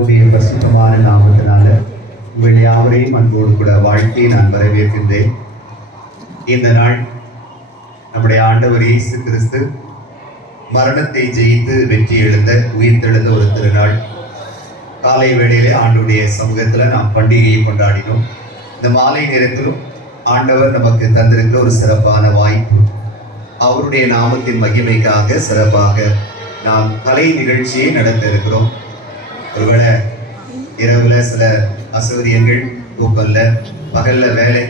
ஆண்டவருடைய பரிசுத்தமான நாமத்தினால உங்கள் யாவரையும் அன்போடு கூட வாழ்க்கையை நான் வரவேற்கின்றேன். இந்த நாள் நம்முடைய ஆண்டவர் இயேசு கிறிஸ்து மரணத்தை ஜெயித்து வெற்றி எழுந்த உயிர்த்தெழுந்த ஒரு திருநாள். காலை வேளையிலே ஆண்டுடைய சமூகத்தில் நாம் பண்டிகையை கொண்டாடினோம். இந்த மாலை நேரத்திலும் ஆண்டவர் நமக்கு தந்திருக்கிற ஒரு சிறப்பான வாய்ப்பு. அவருடைய நாமத்தின் மகிமைக்காக சிறப்பாக நாம் கலை நிகழ்ச்சியை நடத்த இருக்கிறோம். ஒருவேளை இரவுல சில அசௌகரியங்கள், தூக்கல்ல, பகல்ல வேலை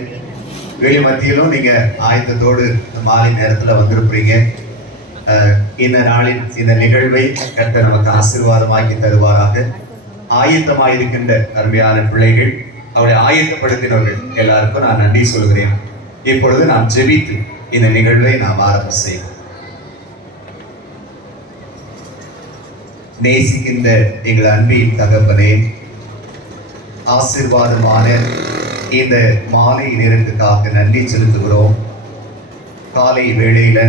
மத்தியிலும் நீங்க ஆயத்தத்தோடு மாலை நேரத்துல வந்திருப்பீங்க. இந்த நாளில் இந்த நிகழ்வை கர்த்தர் நமக்கு ஆசீர்வாதமாக்கி தருவாராக. ஆயத்தமாயிருக்கின்ற அருமையான பிள்ளைகள், அவரை ஆயத்தப்படுத்தினவர்கள் எல்லாருக்கும் நான் நன்றி சொல்கிறேன். இப்பொழுது நாம் ஜெபித்து இந்த நிகழ்வை நாம் ஆரம்பம் செய்வோம். நேசிக்கின்ற எங்கள் அன்பின் தகப்பனே, ஆசீர்வாதமான இந்த மாலை நேரத்துக்காக நன்றி செலுத்துகிறோம். காலை வேளையில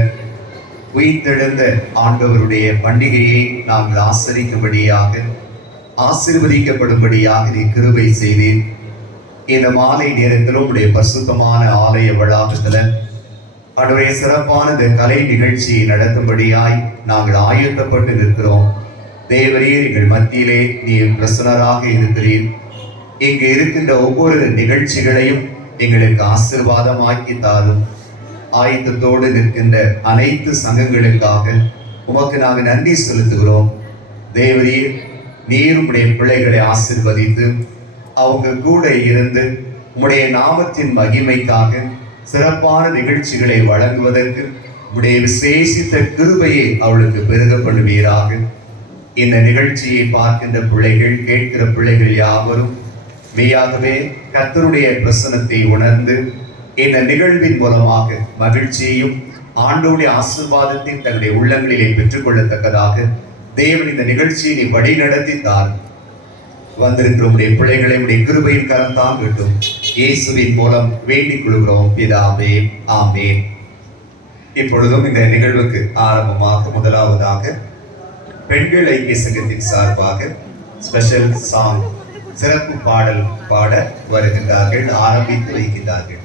உயிர்த்தெழுந்த ஆண்டவருடைய பண்டிகையை நாங்கள் ஆசீர்வதிக்கப்படும்படியாக நீ கிருபை செய்தீர். இந்த மாலை நேரத்திலும் உடைய பரிசுத்தமான ஆலய வளாகத்துல அவருடைய சிறப்பான இந்த கலை நிகழ்ச்சியை நடத்தும்படியாய் நாங்கள் ஆயத்தப்பட்டு நிற்கிறோம். தேவரீர், எங்கள் மத்தியிலே நீர் பிரசன்னராக இருக்கிறீர். இங்கு இருக்கின்ற ஒவ்வொரு நிகழ்ச்சிகளையும் எங்களுக்கு ஆசீர்வாதமாக்கி தாரும். ஆயத்தத்தோடு நிற்கின்ற அனைத்து சங்கங்களுக்காக உமக்கு நாங்கள் நன்றி செலுத்துகிறோம். தேவரீர், நீர் உம்முடைய பிள்ளைகளை ஆசீர்வதித்து அவங்க கூட இருந்து உம்முடைய நாமத்தின் மகிமைக்காக சிறப்பான நிகழ்ச்சிகளை வழங்குவதற்கு உம்முடைய விசேஷித்த கிருபையை அவளுக்கு பெருக பண்ணுவீராக. இந்த நிகழ்ச்சியை பார்க்கின்ற பிள்ளைகள், கேட்கிற பிள்ளைகள் யாவரும் மெய்யாகவே கர்த்தருடைய பிரசன்னத்தை உணர்ந்து இந்த நிகழ்வின் மூலமாக மகிழ்ச்சியையும் ஆண்டவருடைய ஆசீர்வாதத்தையும் தங்களுடைய உள்ளங்களிலே பெற்றுக்கொள்ளத்தக்கதாக தேவன் இந்த நிகழ்ச்சியை நீ வழி நடத்தி தார். வந்திருக்கிற உடைய பிள்ளைகளை உடைய கிருபையின் கரம் தாங்கட்டும். இயேசுவின் மூலம் வேண்டிக் கொள்கிறோம் பிதாவே, ஆமென். இப்பொழுதும் இந்த நிகழ்வுக்கு ஆரம்பமாக முதலாவதாக பெண்கள் ஐக்கிய சங்கத்தின் சார்பாக ஸ்பெஷல் சாங், சிறப்பு பாடல் பாட வருகின்றார்கள், ஆரம்பித்து வைக்கின்றார்கள்.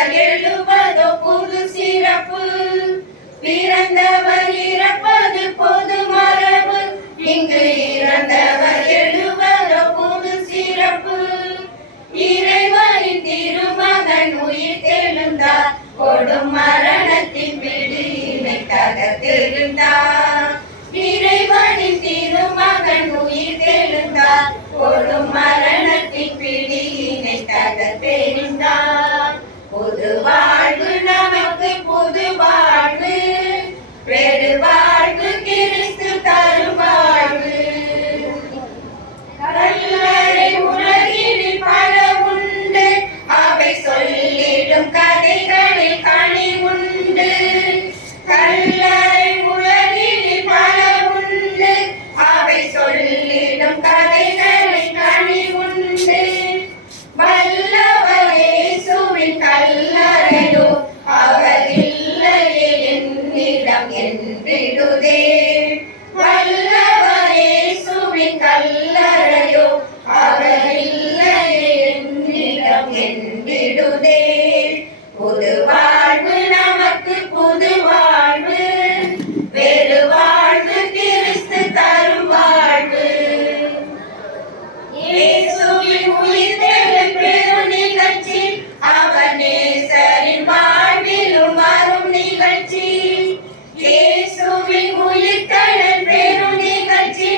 பிறந்தவர் எழுவதோ புது சிறப்பு, பிறந்தவர் இறப்பது பொது மரபு, இங்கு இறந்தவர் எழுவதோ புது சிறப்பு. இறைவனின் திருமகன் உயிர் தெழுந்தார், கொடும் மரணத்தின் பிடியினை தகர்த்தெழுந்தார். இறைவனின் திருமகன் உயிர் தெழுந்தார், கொடும் மரணத்தின் பிடியினை தகர்த்தெழுந்தார். புது வாழ்வு நமக்கு புது வாழ்வு, பெரு வாழ்வு கிறிஸ்து தரும் வாழ்வு. கல்லறை உலகினில் பல உண்டு, அவை சொல்லிடும் கதைகளில் கனி உண்டு. கல்லறை உலகினில் பல உண்டு, அவை சொல்லிடும் கதைகளில் கனி உண்டு. வல்லவர் இயேசுவின் கல்லறையோ அவர் இல்லையே என்னிடம் என்றிடுதே. வல்லவர் இயேசுவின் கல்லறையோ அவர் இல்லையே என்னிடம் என்றிடுதே. புது வாழ்வு நமக்கு புது வாழ்வு, வேறு வாழ்வு கிறிஸ்து தரும் வாழ்வு. இயேசுவின் உயிர்த்தெழும் பெரும் நிகழ்ச்சி, அவர் நேசரின் வாழ்விலும் வரும் நிகழ்ச்சி. இயேசுவின் உயிர்த்தெழும் பெரும் நிகழ்ச்சி,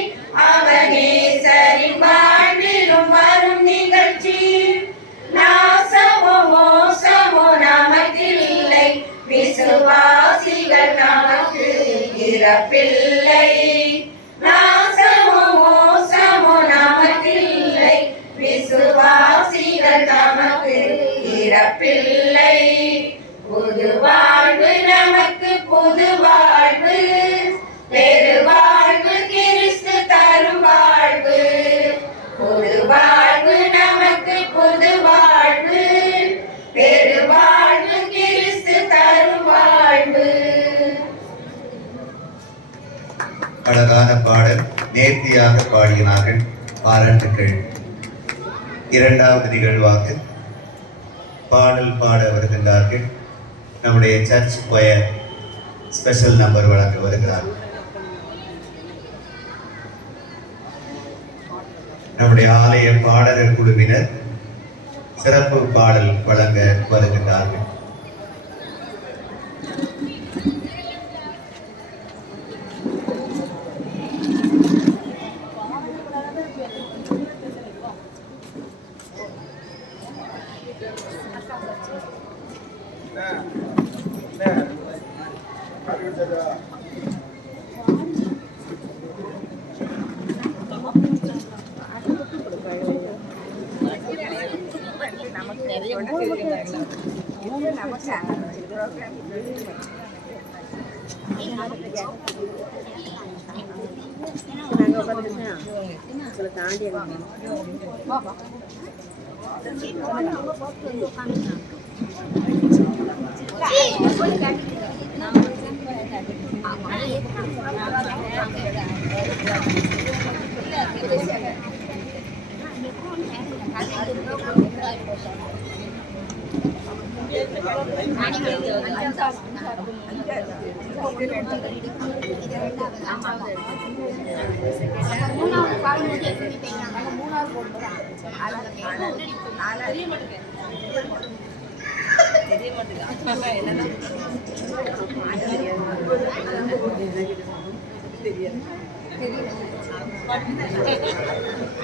அவர் நேசரின் வாழ்விலும் வரும் நிகழ்ச்சி. நாசமோ மோசமோ நமக்கில்லை, விசுவாசிகள் நமக்கு இறப்பில்லை. நாசமோ மோசமோ நமக்கில்லை, விசுவாசிகள் நமக்கு இறப்பில்லை. புது வாழ்வு நமக்கு புது வாழ்வு, பெரு வாழ்வு கிறிஸ்து தரும் வாழ்வு. புது வாழ்வு நமக்கு புது வாழ்வு, பெரு வாழ்வு கிறிஸ்து தரும் வாழ்வு. அழகான பாடல், நேர்த்தியாக பாடினார்கள், பாராட்டுக்கள். இரண்டாவது நிகழ்வாக பாடல் பாட வருகின்றார்கள் நம்முடைய சர்ச் கொயர் ஸ்பெஷல் நம்பர் வழங்க வருகிறார்கள். நம்முடைய ஆலய பாடகர் குழுவினர் சிறப்பு பாடல் வழங்க வருகின்றார்கள்.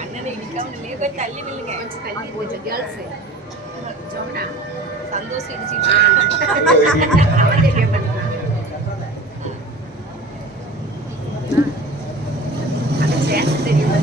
அண்ணனை இடிக்காமலே போய் தள்ளி நில்லுங்க. கொஞ்சம் கேர்ள்ஸ் சந்தோஷம் இடிச்சு அந்த சேட்டு தெரியும்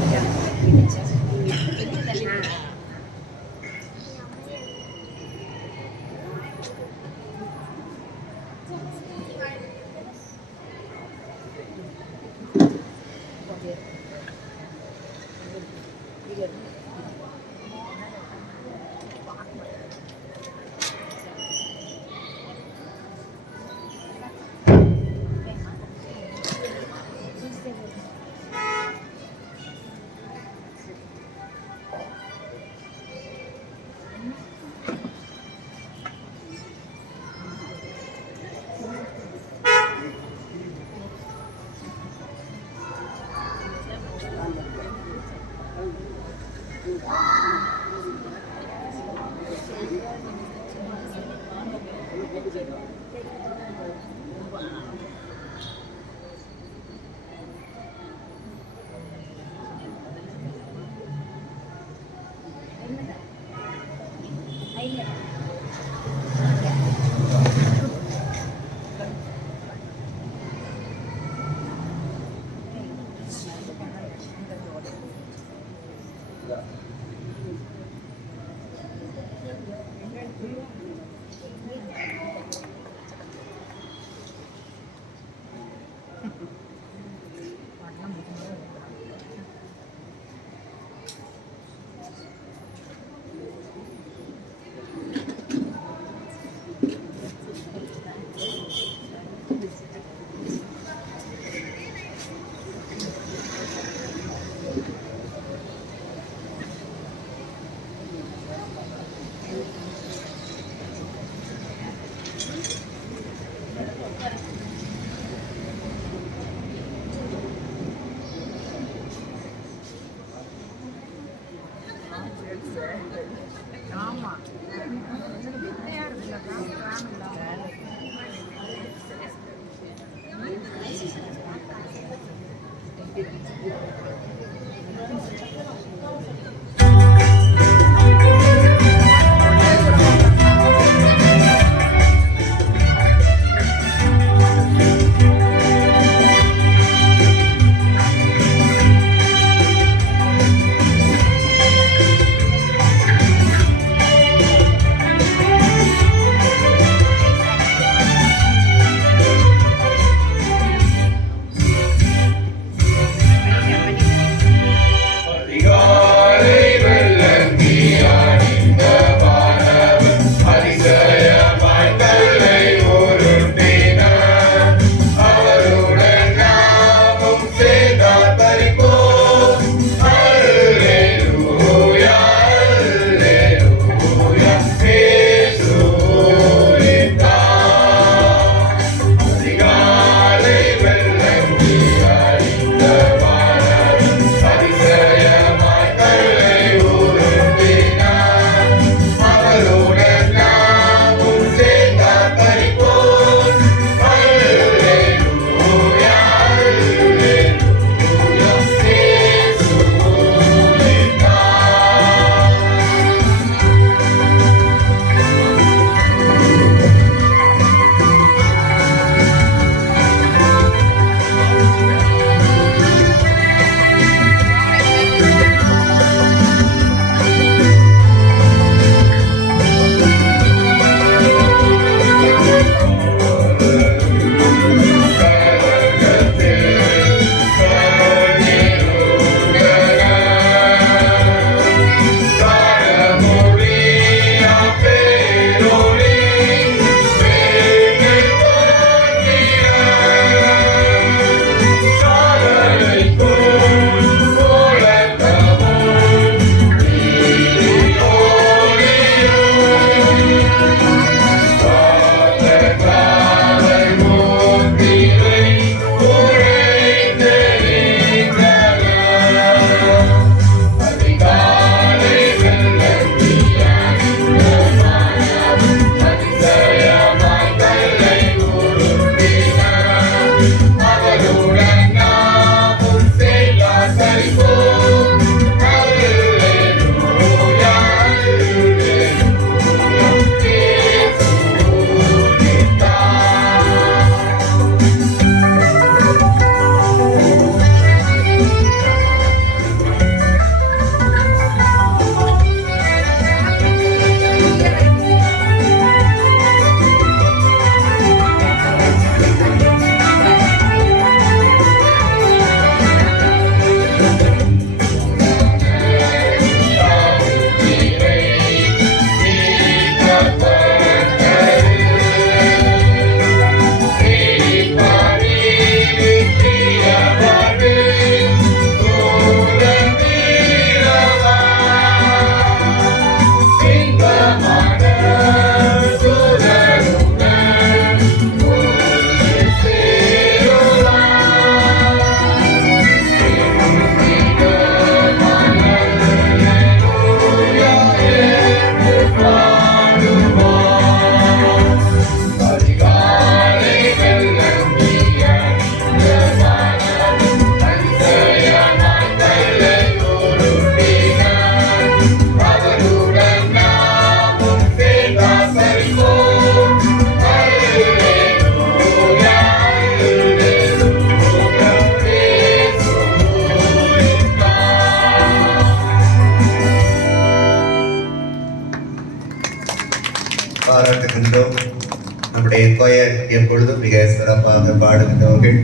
நம்முடைய கொயர் எப்பொழுதும் மிக சிறப்பாக பாடுகின்றவர்கள்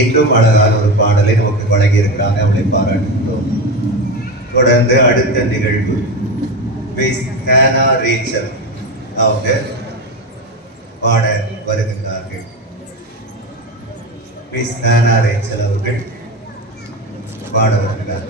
இன்றும் அழகான ஒரு பாடலை நமக்கு வழங்கி இருக்கிறாங்க, அவளை பாராட்டுகிறோம். தொடர்ந்து அடுத்த நிகழ்வு மிஸ் ஹேனா ரீச்சல் அவங்க பாட வருகின்றார்கள். மிஸ் ஹேனா ரேச்சல் அவர்கள் பாட வருகிறார்.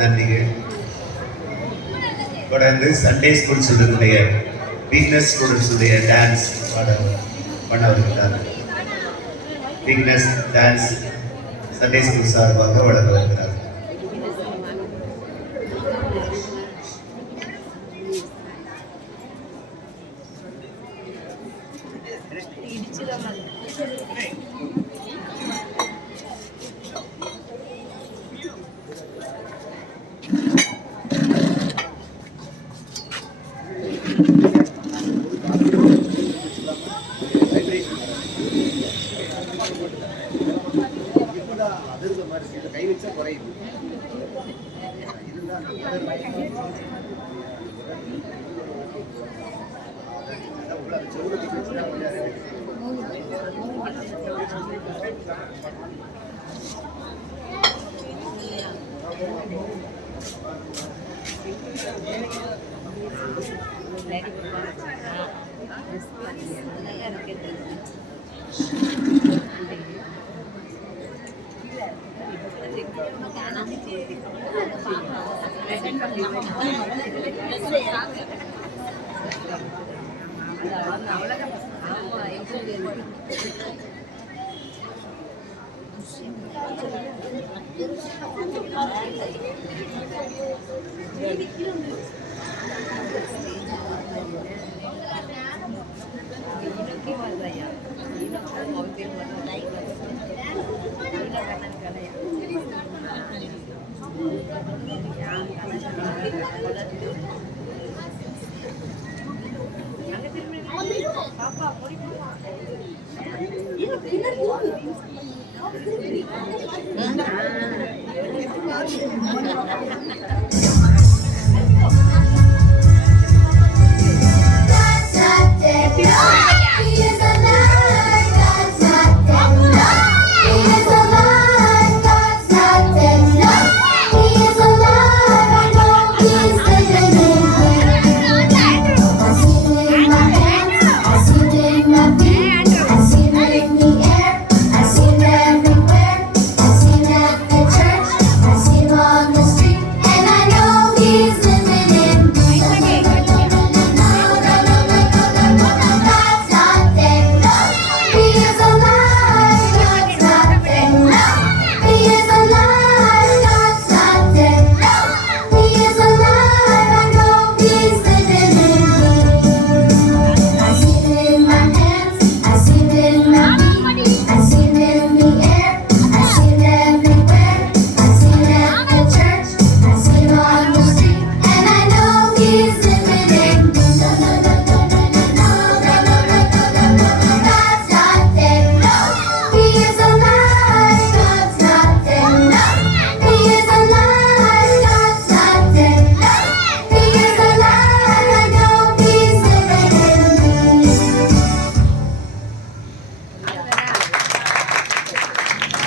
நன்றிகள். தொடர்ந்து சண்டே ஸ்கூல் ஸ்டூடெண்ட்ஸுடைய பிக்னஸ் ஸ்டூடெண்ட்ஸுடைய டான்ஸ் பண்ண வருகிறார். பிக்னஸ் டான்ஸ் சண்டே ஸ்கூல் சார்பாக வழங்க வருகிறார். கை வச்சா குறையுது.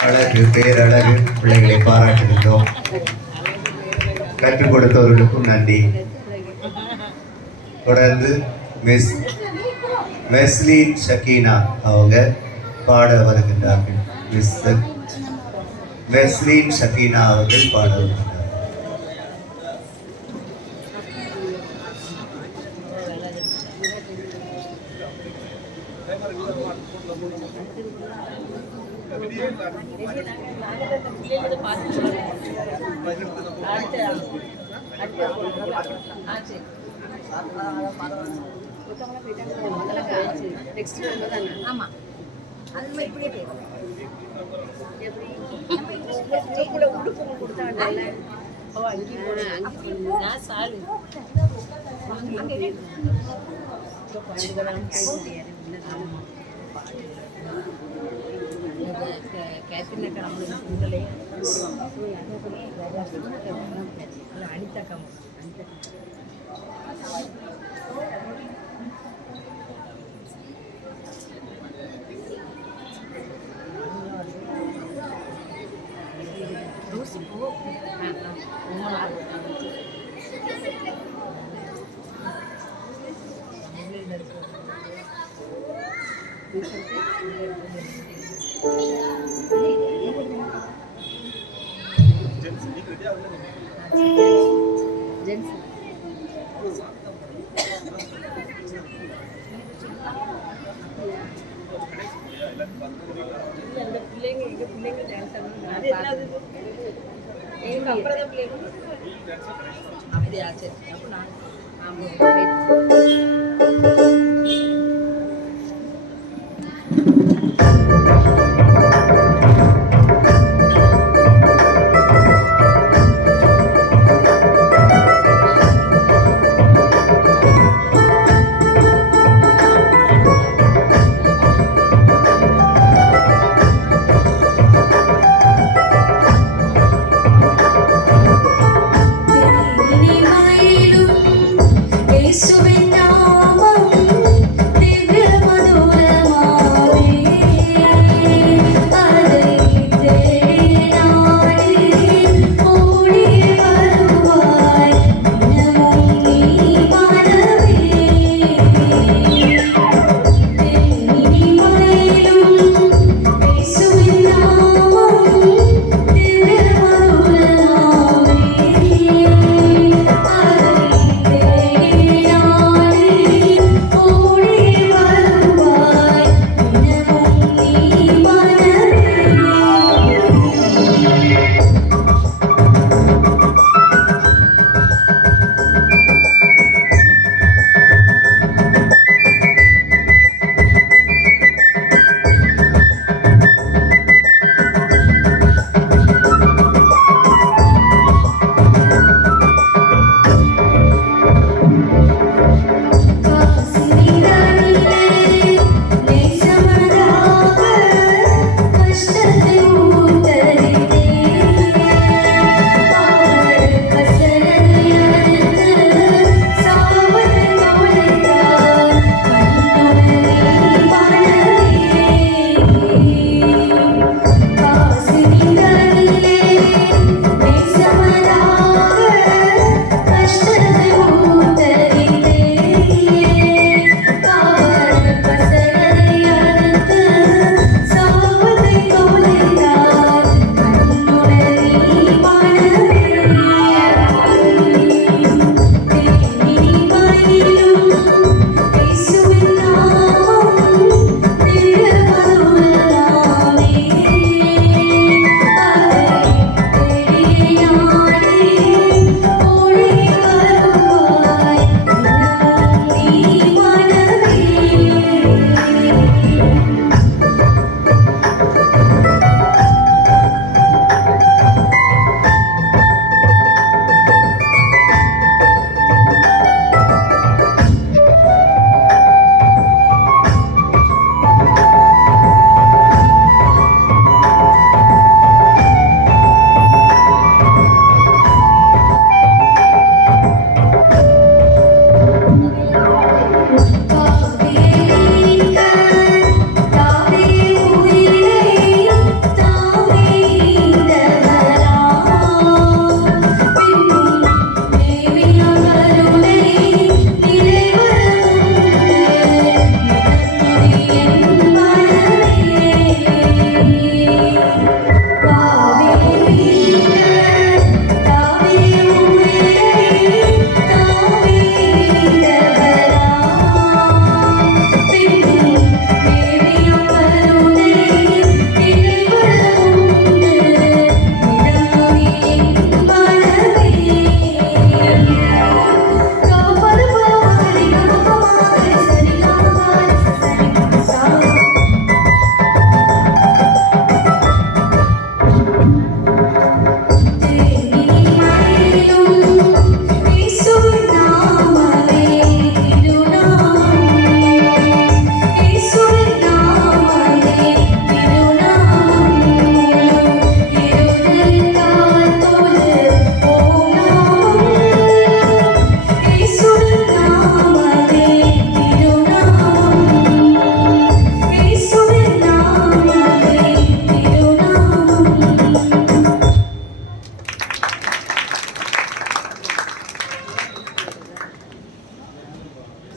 அழகு, பேரழகு பிள்ளைகளை பாராட்டுகின்றோம். கற்றுக் கொடுத்தவர்களுக்கும் நன்றி. தொடர்ந்து மிஸ் வெஸ்லின் ஷக்கீனா அவங்க பாட வருகின்றார்கள். மிஸ் வெஸ்லின் ஷக்கீனா அவர்கள் பாட வருகின்றார்கள். ஆமா அது இப்படியே உடுப்பு கொடுத்தாங்கல்ல. அனிதா ஜென்ஸ் அந்த பிள்ளைங்க எங்க பிள்ளைங்க டான்ஸ் ஆடுறாங்க. எங்க அப்புறம் தான் பிள்ளைங்க அப்படியே ஆச்சு. அப்ப நான்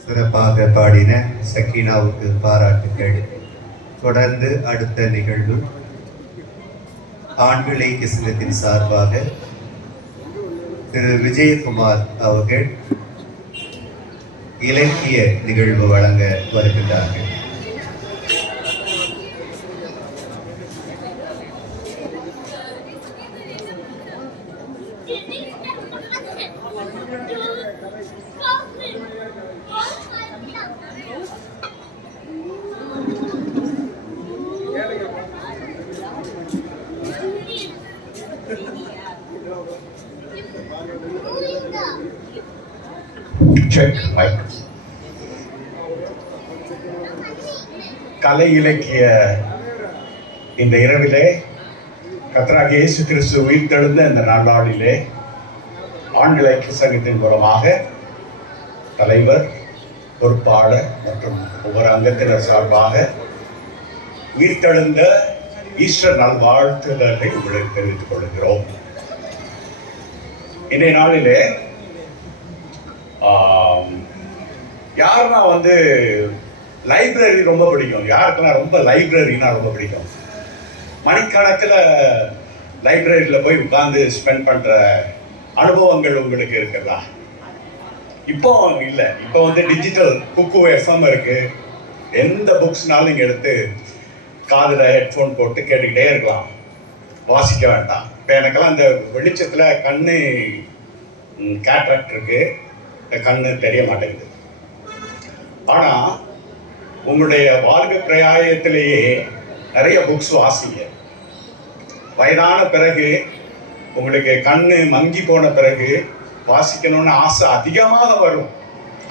சிறப்பாக பாடின சக்கீனாவுக்கு பாராட்டுகள். தொடர்ந்து அடுத்த நிகழ்வு ஆண்களை கிஸ்லத்தின் சார்பாக திரு விஜயகுமார் அவர்கள் இலக்கிய நிகழ்வு வழங்க வருகின்றார்கள். Check mic. கலை இலக்கிய இந்த இரவிலே கர்த்தராகிய இயேசு கிறிஸ்து உயிர்த்தெழுந்த இந்த நன்னாளிலே ஆண்கள் ஐக்கிய சங்கத்தின் மூலமாக தலைவர், பொறுப்பாளர் மற்றும் ஒவ்வொரு அங்கத்தினர் சார்பாக உயிர்த்தெழுந்த ஈஸ்டர் நல்வாழ்த்துதலை உங்களுக்கு தெரிவித்துக் கொள்கிறோம். இன்றைய நாளிலே யாருன்னா லைப்ரரி ரொம்ப பிடிக்கும்? யாருக்கெல்லாம் ரொம்ப லைப்ரரினா ரொம்ப பிடிக்கும்? மணிக்கணக்கில் லைப்ரரியில் போய் உட்கார்ந்து ஸ்பெண்ட் பண்ணுற அனுபவங்கள் உங்களுக்கு இருக்குதா? இப்போ இல்லை. இப்போ டிஜிட்டல் குக்கு எஃப்எம் இருக்குது. எந்த புக்ஸ்னாலும் நீங்கள் எடுத்து காதில் ஹெட்ஃபோன் போட்டு கேட்டுக்கிட்டே இருக்கலாம், வாசிக்க வேண்டாம். இப்போ எனக்கெல்லாம் இந்த வெளிச்சத்தில் கண்ணு கேட்ராக்ட் இருக்குது, கண்ணு தெரிய மாட்டேங்குது. ஆனால் உங்களுடைய வாழ்க்கை பிரயாயத்திலேயே நிறைய புக்ஸ் வாசிங்க. வயதான பிறகு உங்களுக்கு கண்ணு மங்கி போன பிறகு வாசிக்கணும்னு ஆசை அதிகமாக வரும்.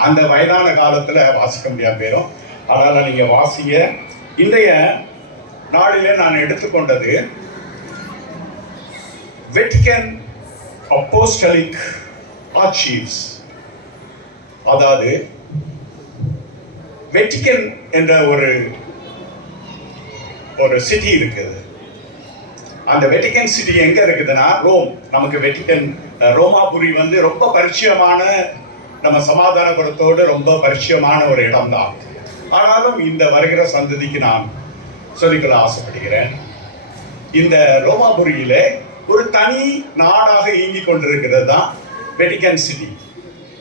அந்த வயதான காலத்தில் வாசிக்க முடியாம போயிடும். அதனால் நீங்கள் வாசிங்க. இன்றைய நாளிலே நான் எடுத்துக்கொண்டது வெட்டிகன் அப்போஸ்டலிக் ஆர்ச்சீவ்ஸ். அதாவது வெட்டிகன் என்ற ஒரு சிட்டி இருக்குது. அந்த வெட்டிகன் சிட்டி எங்க இருக்குதுன்னா ரோம். நமக்கு வெட்டிகன் ரோமாபுரி ரொம்ப பரிச்சயமான, நம்ம சமாதானபுரத்தோடு ரொம்ப பரிச்சயமான ஒரு இடம் தான். ஆனாலும் இந்த வருகிற சந்ததிக்கு நான் சொல்லிக்கொள்ள ஆசைப்படுகிறேன். இந்த ரோமாபுரியில ஒரு தனி நாடாக இயங்கிக் கொண்டிருக்கிறது தான் வெட்டிகன் சிட்டி.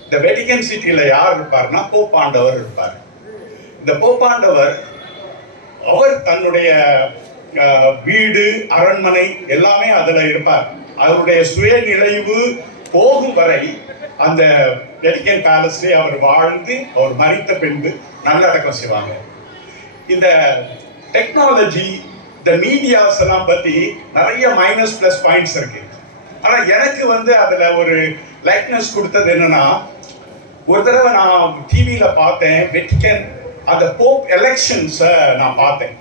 இந்த வெட்டிகன் சிட்டியில யார் இருப்பார்னா போப்பாண்டவர் இருப்பார். இந்த போப்பாண்டவர் அவர் தன்னுடைய வீடு, அரண்மனை எல்லாமே அதுல இருப்பார். அவருடைய சுயநிறைவு போகும் வரை அந்த வெட்டிகன் பேலஸ்ல அவர் வாழ்ந்து அவர் மரித்த பின்பு நல்லடக்கம் செய்வாங்க. இந்த டெக்னாலஜி, இந்த மீடியாஸ் எல்லாம் பத்தி நிறைய மைனஸ் பிளஸ் பாயிண்ட்ஸ் இருக்கு. ஆனா எனக்கு அதுல ஒரு லைக்னஸ் கொடுத்தது என்னன்னா, ஒரு தடவை நான் டிவியில பார்த்தேன், வெட்டிகன் அந்த போப் எலெக்ஷன்ஸை நான் பார்த்தேன்.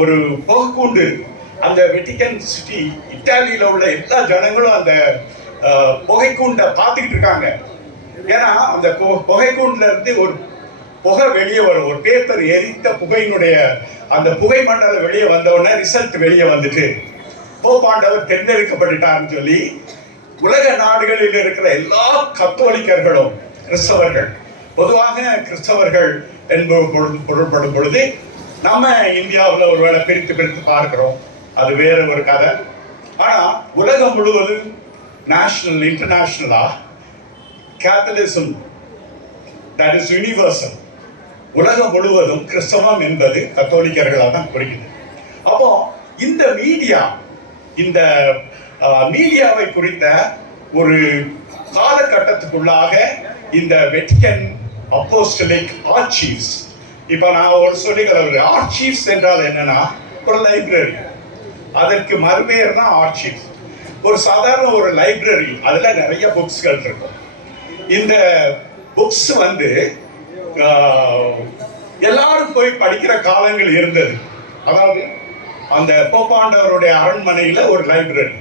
ஒரு புகைக்கூண்டு, அந்த வெட்டிகன் சிட்டி இத்தாலியில உள்ள எல்லா ஜனங்களும் அந்த புகைக்கூண்டை பார்த்துக்கிட்டு இருக்காங்க. ஏன்னா அந்த புகைக்கூண்டுல இருந்து ஒரு புகை வெளியே வரும். ஒரு பேப்பர் எரித்த புகையினுடைய அந்த புகை மண்டலம் வெளியே வந்தவுடனே ரிசல்ட் வெளியே வந்துட்டு போப்பாண்டவர் தேர்ந்தெடுக்கப்பட்டுட்டார்னு சொல்லி உலக நாடுகளில் இருக்கிற எல்லா கத்தோலிக்கர்களும், கிறிஸ்தவர்கள், பொதுவாக கிறிஸ்தவர்கள் என்பது பொருள்படும் பொழுது நம்ம இந்தியாவில் ஒருவேளை பிரித்து பார்க்கிறோம், அது வேற ஒரு கதை. ஆனா உலகம் முழுவதும் national, இன்டர்நேஷனலா Catholicism, that is universal, உலகம் முழுவதும் கிறிஸ்தவம் என்பது கத்தோலிக்கர்களாக தான் குறிக்குது. அப்போ இந்த மீடியாவை குறித்த ஒரு காலகட்டத்துக்குள்ளாக இந்த வெட்டிகன் அப்போஸ்டலிக் ஆர்ச்சீவ்ஸ், இப்ப நான் ஒரு சொல்லிக்கிற ஆர்ச்சீவ்ஸ் என்றால் என்னன்னா ஒரு லைப்ரரி, அதற்கு மறுபெயர் தான் ஆர்ச்சீவ்ஸ். ஒரு சாதாரண ஒரு லைப்ரரி, அதுல நிறைய புக்ஸ்கள் இருக்கும். இந்த புக்ஸ் எல்லாரும் போய் படிக்கிற காலங்கள் இருந்தது. அதாவது அந்த போப்பாண்டவருடைய அரண்மனையில ஒரு லைப்ரரி,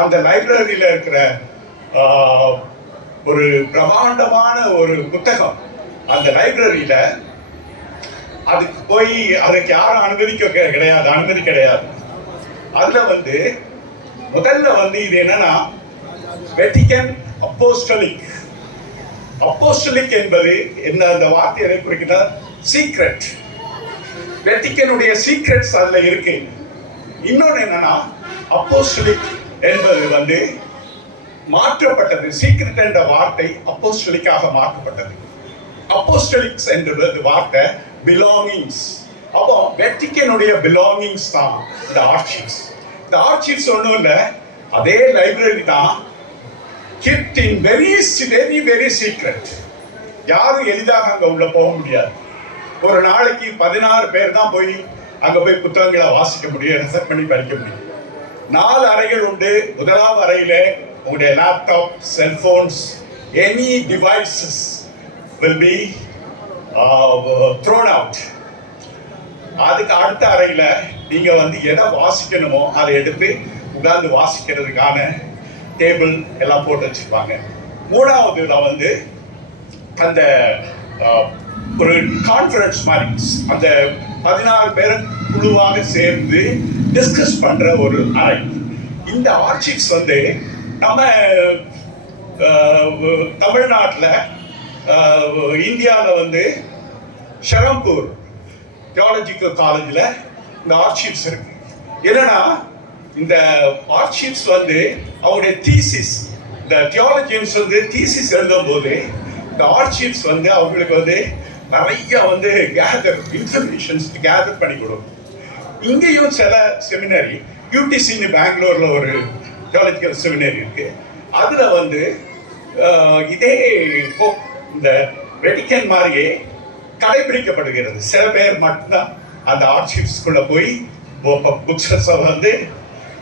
அந்த லைப்ரரியில இருக்கிற ஒரு பிரமாண்டமான ஒரு புத்தகம், அந்த லைப்ரரியில அதுக்கு போய் அதுக்கு யாரும் அனுமதி கிடையாது. அதுல முதல்ல இது என்னன்னா வெட்டிகன் அப்போஸ்டலிக் என்பது என்ன, அந்த வார்த்தை எதை குறிக்கிற சீக்ரெட். வெட்டிகனுடைய சீக்ரெட்ஸ் அதுல இருக்கு. இன்னொன்னு என்னன்னா அப்போஸ்டலிக் என்பது மாற்றப்பட்டது. சீக்ரெட் என்ற வார்த்தை அப்போஸ்டலிக்காக மாற்றப்பட்டது. அப்போஸ்டலிக்ஸ் என்ற வார்த்தை பிலாங்கிங்ஸ். அப்போ வெட்டிக்கனுடைய பிலாங்கிங்ஸ் தான் இந்த ஆர்ச்சீவ்ஸ். இந்த ஆர்ச்சீவ்ஸ் ஒன்றும் இல்லை, அதே லைப்ரரி தான், kept in very very very secret. யாரும் எளிதாக அங்க உள்ள போக முடியாது. ஒரு நாளைக்கு 16 பேர் தான் போய் அங்க போய் புத்தகங்களை வாசிக்க முடியும், ரெஃபர் பண்ணி படிக்க முடியும். 4 அறைகள் உண்டு. முதலாவது அறையில உங்களுடைய laptop, cell phones, any devices will be thrown out. அதுக்கு அடுத்த அறையில நீங்க வந்து எதை வாசிக்கணுமோ அதை எடுத்து உட்கார்ந்து வாசிக்கிறதுக்கான டேபிள் எல்லாம் போட்டு வச்சிருப்பாங்க. 3வதுல வந்து அந்த ஒரு கான்ஃபரன்ஸ் மாதிரி, அந்த 16 பேர் குழுவாக சேர்ந்து டிஸ்கஸ் பண்ற ஒரு அறை. இந்த ஆர்ச்சீவ்ஸ் வந்து நம்ம தமிழ்நாட்டில், இந்தியாவில் வந்து ஷரம்பூர் தியாலஜிக்கல் காலேஜில் இந்த ஆர்ச்சீவ்ஸ் இருக்கு. என்னன்னா இந்த ஆர்ச்சீவ்ஸ் வந்து அவங்களுடைய தீசிஸ், இந்த தியாலஜியன்ஸ் வந்து தீசிஸ் எழுதும் போது இந்த ஆர்ச்சீவ்ஸ் வந்து அவங்களுக்கு வந்து நிறைய வந்து இன்ஃபர்மேஷன்ஸ் கேதர் பண்ணி கொடுக்கும். இங்கேயும் சில செமினரி, யூடிசின்னு பெங்களூர்ல ஒரு தியாலஜிக்கல் செமினரி இருக்கு. அதுல வந்து இதே இந்த வெட்டிக்கன் மாதிரியே கடைபிடிக்கப்படுகிறது. சில பேர் மட்டும்தான் அந்த ஆர்ச்சீவ்ஸ்குள்ள போய் புக்ஸை வந்து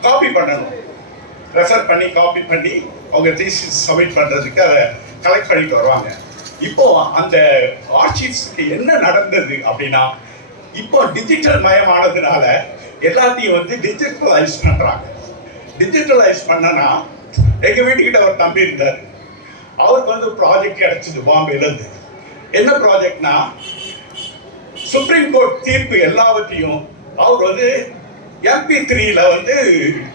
காப்பி பண்ணணும், ரெஃபர் பண்ணி காப்பி பண்ணி அவங்க தீசிஸ் சப்மிட் பண்றதுக்கு அதை கலெக்ட் பண்ணிட்டு வருவாங்க. இப்போ அந்த ஆர்ச்சீவ்ஸ்க்கு என்ன நடந்தது அப்படின்னா, இப்போ டிஜிட்டல் மயமானதுனால எல்லாத்தையும் வந்து டிஜிட்டலைஸ் பண்றாங்க. டிஜிட்டலைஸ் பண்ணனா, எங்க வீட்டுக்கிட்ட ஒரு தம்பி இருந்தார். அவருக்கு வந்து ப்ராஜெக்ட் கிடைச்சது பாம்பேல இருந்து. என்ன ப்ராஜெக்ட்னா, சுப்ரீம் கோர்ட் தீர்ப்பு எல்லாவற்றையும் அவர் வந்து MP3ல வந்து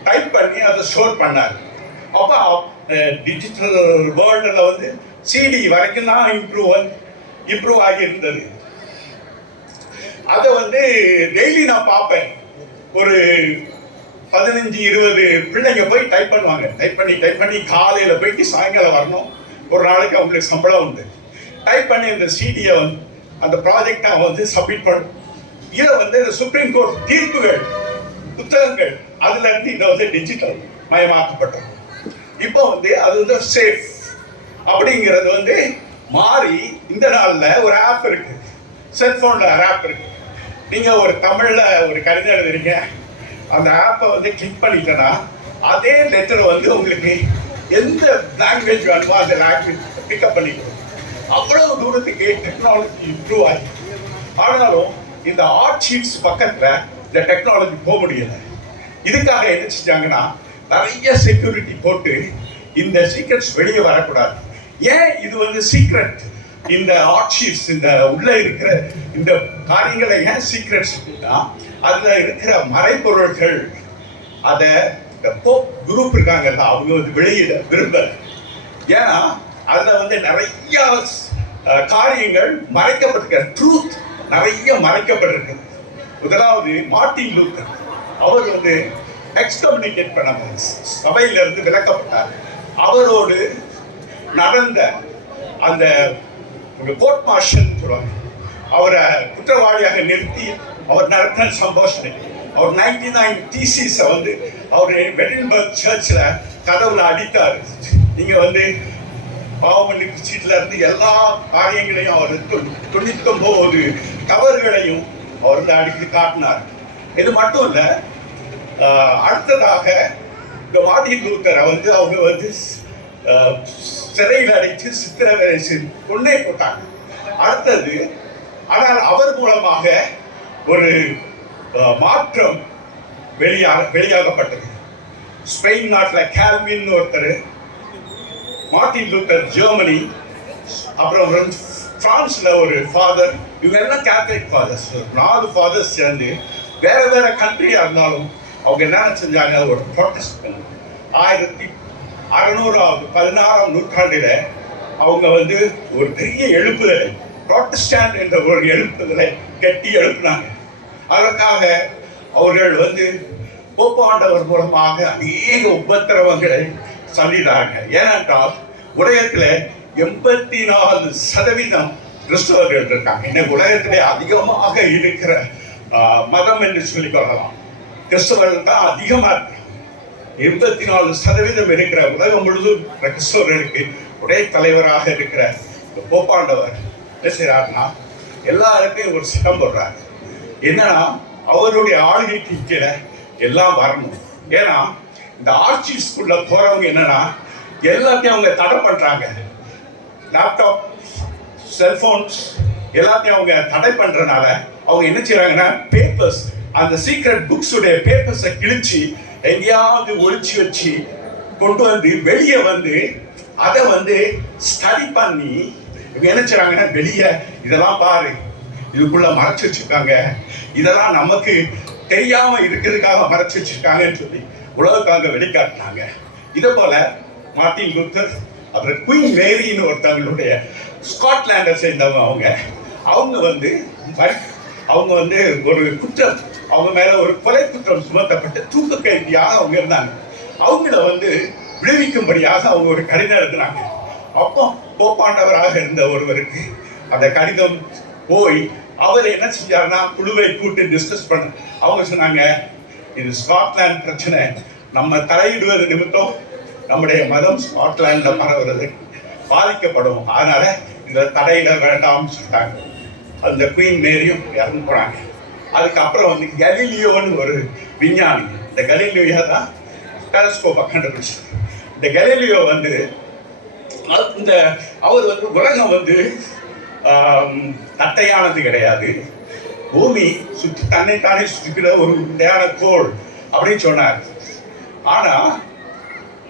டைப் பண்ணி அதை ஸ்டோர் பண்ணார். அப்போ டிஜிட்டல் வேர்ல்டில் வந்து CD வரைக்கும் தான் இம்ப்ரூவ் ஆகி இருந்தது. அதை வந்து டெய்லி நான் பார்ப்பேன். ஒரு 15-20 பிள்ளைங்க போய் டைப் பண்ணுவாங்க. டைப் பண்ணி காலையில் போயிட்டு சாயங்காலம் வரணும். ஒரு நாளைக்கு அவங்களுக்கு சம்பளம் உண்டு. டைப் பண்ணி அந்த CDயை வந்து அந்த ப்ராஜெக்டை வந்து சப்மிட் பண்ணும். இதை வந்து இந்த சுப்ரீம் கோர்ட் தீர்ப்புகள், புத்தகங்கள், அதுல இருந்து இதை வந்து டிஜிட்டல் மயமாக்கப்பட்டது. இப்போ வந்து அது வந்து சேஃப் அப்படிங்கிறது வந்து மாறி இந்த நாள்ல ஒரு ஆப் இருக்கு, செல்போன்ல ஒரு ஆப் இருக்கு. நீங்க ஒரு தமிழ்ல ஒரு கடிதம் எழுதுறீங்க, அந்த ஆப்பை வந்து கிளிக் பண்ணிட்டேன்னா அதே லெட்டர் வந்து உங்களுக்கு எந்த லாங்குவேஜ் வேணுமோ அந்த லாங்குவேஜ் பிக்கப் பண்ணிக்கணும். அவ்வளவு தூரத்துக்கு டெக்னாலஜி இம்ப்ரூவ் ஆகி, ஆனாலும் இந்த ஆர்ச்சீவ்ஸ் பக்கத்துல இந்த டெக்னாலஜி போக முடியல. இதுக்காக என்ன செஞ்சாங்கன்னா, நிறைய செக்யூரிட்டி போட்டு இந்த சீக்ரெட்ஸ் வெளியே வரக்கூடாது. ஏன் இது வந்து சீக்ரெட்? இந்த ஆர்ச்சீவ்ஸ், இந்த உள்ள இருக்கிற இந்த காரியங்களை ஏன் சீக்ரெட்ஸ் அப்படின்னா, அதுல இருக்கிற மறைபொருள்கள் அதை இந்த போப் குரூப் இருக்காங்கல்ல, அவங்க வந்து வெளியிட விரும்பல. ஏன்னா அதுல வந்து நிறைய காரியங்கள் மறைக்கப்பட்டிருக்க, ட்ரூத் நிறைய மறைக்கப்பட்டிருக்கு. முதலாவது மார்ட்டின் லூத்தர், அவர் வந்து எக்ஸ்கம்யூனிகேட் பண்ண சபையில இருந்து விலக்கப்பட்டார். அவரோடு நடந்த அந்த கோர்ட் மார்ஷல் சொல்லுவாங்க, அவரை குற்றவாளியாக நிறுத்தி அவர் நடத்தின சம்பாஷணை, அவர் 99 தீசிஸை வந்து அவர் வெடின்பர்க் சர்ச்சில் கதவுல அடித்தார். நீங்க வந்து பாவமன்னிப்பு சீட்டில் இருந்து எல்லா காரியங்களையும் அவர் 99 தவறுகளையும் அவர் வந்து அடித்து காட்டினார். இது மட்டும் இல்லை, அடுத்ததாக இந்த மார்ட்டின் லூத்தரை வந்து அவங்க வந்து சிறையில் அடைத்து சித்திரவதை கொண்டே போட்டாங்க. அடுத்தது, ஆனால் அவர் மூலமாக ஒரு மாற்றம் வெளியாகப்பட்டது. ஸ்பெயின் நாட்டில் கால்வின் ஒருத்தர், மார்ட்டின் லூத்தர் ஜெர்மனி, அப்புறம் பிரான்ஸ்ல ஒரு ஃபாதர், இவங்க எல்லாம் கேத்தலிக் ஃபாதர்ஸ். 4 ஃபாதர்ஸ் சேர்ந்து வேற வேற கண்ட்ரியா இருந்தாலும் அவங்க என்ன செஞ்சாங்க, ஒரு ப்ரொட்டஸ்ட் பண்ணி 16ஆம் நூற்றாண்டில் அவங்க வந்து ஒரு பெரிய எழுப்புதலை, ப்ராட்டஸ்டன்ட் என்ற ஒரு எழுப்புதலை கட்டி எழுப்பினாங்க. அதற்காக அவர்கள் வந்து போப்பாண்டவர் மூலமாக அநேக உபத்திரவங்களை சொல்லிடுறாங்க. ஏனென்றால் உலகத்துல 84% கிறிஸ்தவர்கள் இருக்காங்க. இன்னைக்கு உலகத்திலே அதிகமாக இருக்கிற மதம் என்று சொல்லிக் கொள்ளலாம். கிறிஸ்தவர்கள் தான் அதிகமா இருக்கு. 84% இருக்கிற உலகம் முழுதும் கிறிஸ்தவர்களுக்கு ஒரே தலைவராக இருக்கிற போப்பாண்டவர் என்ன செய்யறாருன்னா, எல்லாருக்கும் ஒரு சட்டம் போடுறாரு. என்னன்னா, அவருடைய ஆளுகைக்கு கீழே எல்லாம் வரணும். ஏன்னா இந்த ஆட்சி ஸ்கூல்ல போறவங்க என்னன்னா, எல்லாத்தையும் அவங்க தடை பண்றாங்க. லேப்டாப், செல்போன்ஸ் எல்லாத்தையும் அவங்க தடை பண்றதுனால அவங்க என்ன செய்யறாங்கன்னா, பேப்பர்ஸ், அந்த சீக்ரெட் புக்ஸ் உடைய பேப்பர்ஸை கிழிச்சு எங்கேயாவது ஒழிச்சு வச்சு கொண்டு வந்து வெளியே வந்து அதை வந்து ஸ்டடி பண்ணி இவங்க என்ன செய்றாங்கன்னா, வெளியே இதெல்லாம் பாரு, இதுக்குள்ள மறைச்சு வச்சிருக்காங்க, இதெல்லாம் நமக்கு தெரியாம இருக்கிறதுக்காக மறைச்சு வச்சிருக்காங்கன்னு சொல்லி உலகக்காக வெளிக்காட்டினாங்க. இதே போல மார்ட்டின் லூத்தர், அப்புறம் குயின் மேரின்னு ஒருத்தவங்களுடைய ஸ்காட்லாண்டை சேர்ந்தவங்க, அவங்க வந்து ஒரு குற்றம், அவங்க மேல ஒரு கொலை குற்றம் சுமத்தப்பட்டு தூக்கு கைதியாக அவங்க இருந்தாங்க. அவங்கள வந்து விடுவிக்கும்படியாக அவங்க ஒரு கடிதம் எழுதினாங்க. அப்போ போப்பாண்டவராக இருந்த ஒருவருக்கு அந்த கடிதம் போய் அவர் என்ன செஞ்சாருன்னா, குழுவை கூட்டி டிஸ்கஸ் பண்ண அவங்க சொன்னாங்க, இது ஸ்காட்லாந்து பிரச்சனை, நம்ம தலையிடுவது நிமித்தம் நம்முடைய மதம் ஸ்காட்லாண்ட்ல பரவுறது பாதிக்கப்படும், அதனால இந்த தலையிட வேண்டாம்னு சொல்லிட்டாங்க. அந்த குயின் மேரியும் இறந்து போனாங்க. அதுக்கப்புறம் வந்து கலீலியோன்னு ஒரு விஞ்ஞானி, இந்த கலீலியோ தான் டெலஸ்கோப்பை கண்டுபிடிச்சார். இந்த கலீலியோ வந்து அவர் வந்து உலகம் வந்து தட்டையானது கிடையாது, பூமி சுற்றி தன்னைத்தானே சுற்றிக்கிற ஒரு உண்மையான கோள் அப்படின்னு சொன்னார். ஆனா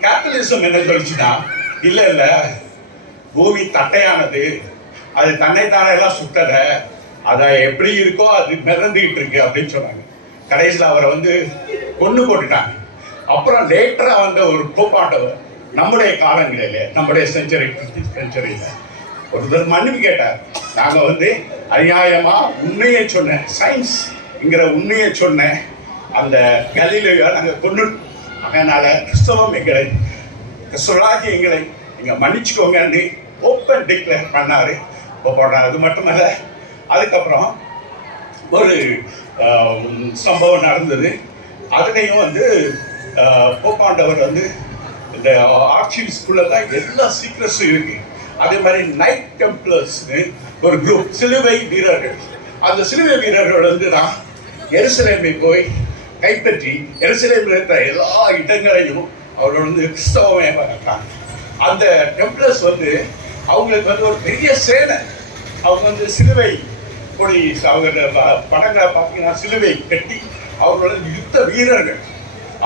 கேபிட்டலிசம் என்ன சொல்லிச்சுன்னா, இல்ல இல்ல பூமி தட்டையானது, அது தன்னைத்தானே எல்லாம் சுத்தல, அதை எப்படி இருக்கோ அது மிதந்துகிட்டு இருக்கு அப்படின்னு சொன்னாங்க. கடைசியில் அவரை வந்து கொண்டு போட்டுட்டாங்க. அப்புறம் லேட்டரா வந்த ஒரு போப்பாண்டவர் நம்முடைய காலங்களிலே, நம்முடைய செஞ்சுரியில ஒருத்தர் மன்னிப்பு கேட்டார். நாங்க வந்து அநியாயமா உண்மையை சொன்னேன், சயின்ஸ்ங்கிற உண்மையை சொன்னேன், அந்த கலீலியோ நாங்க கொண்டு, அதனால கிறிஸ்தவம் கிறிஸ்தவராகி எங்களை நீங்க மன்னிச்சுக்கோங்கன்னு ஓப்பன் டிக்ளேர் பண்ணாரு போப்பாண்டவர். அது மட்டுமல்ல, அதுக்கப்புறம் ஒரு சம்பவம் நடந்தது. அதுலேயும் வந்து போப்பாண்டவர் வந்து இந்த ஆர்ச்சிவ்ஸ்குள்ள தான் எல்லா சீக்ரெட்ஸும் இருக்கு. அதே மாதிரி நைட் டெம்ப்ளர்ஸ்னு ஒரு குரூப், சிலுவை வீரர்கள். அந்த சிலுவை வீரர்கள் வந்து தான் எருசலேமை போய் கைப்பற்றி எருசலேமில் இருக்கிற எல்லா இடங்களையும் அவர்கள் வந்து கிறிஸ்தவமே பார்த்தாங்க. அந்த டெம்ப்ளர்ஸ் வந்து அவங்களுக்கு வந்து ஒரு பெரிய சேனை, அவங்க வந்து சிலுவை கொடி, அவங்க படங்களை பார்த்தீங்கன்னா சிலுவை கட்டி அவர்களோட யுத்த வீரர்கள்.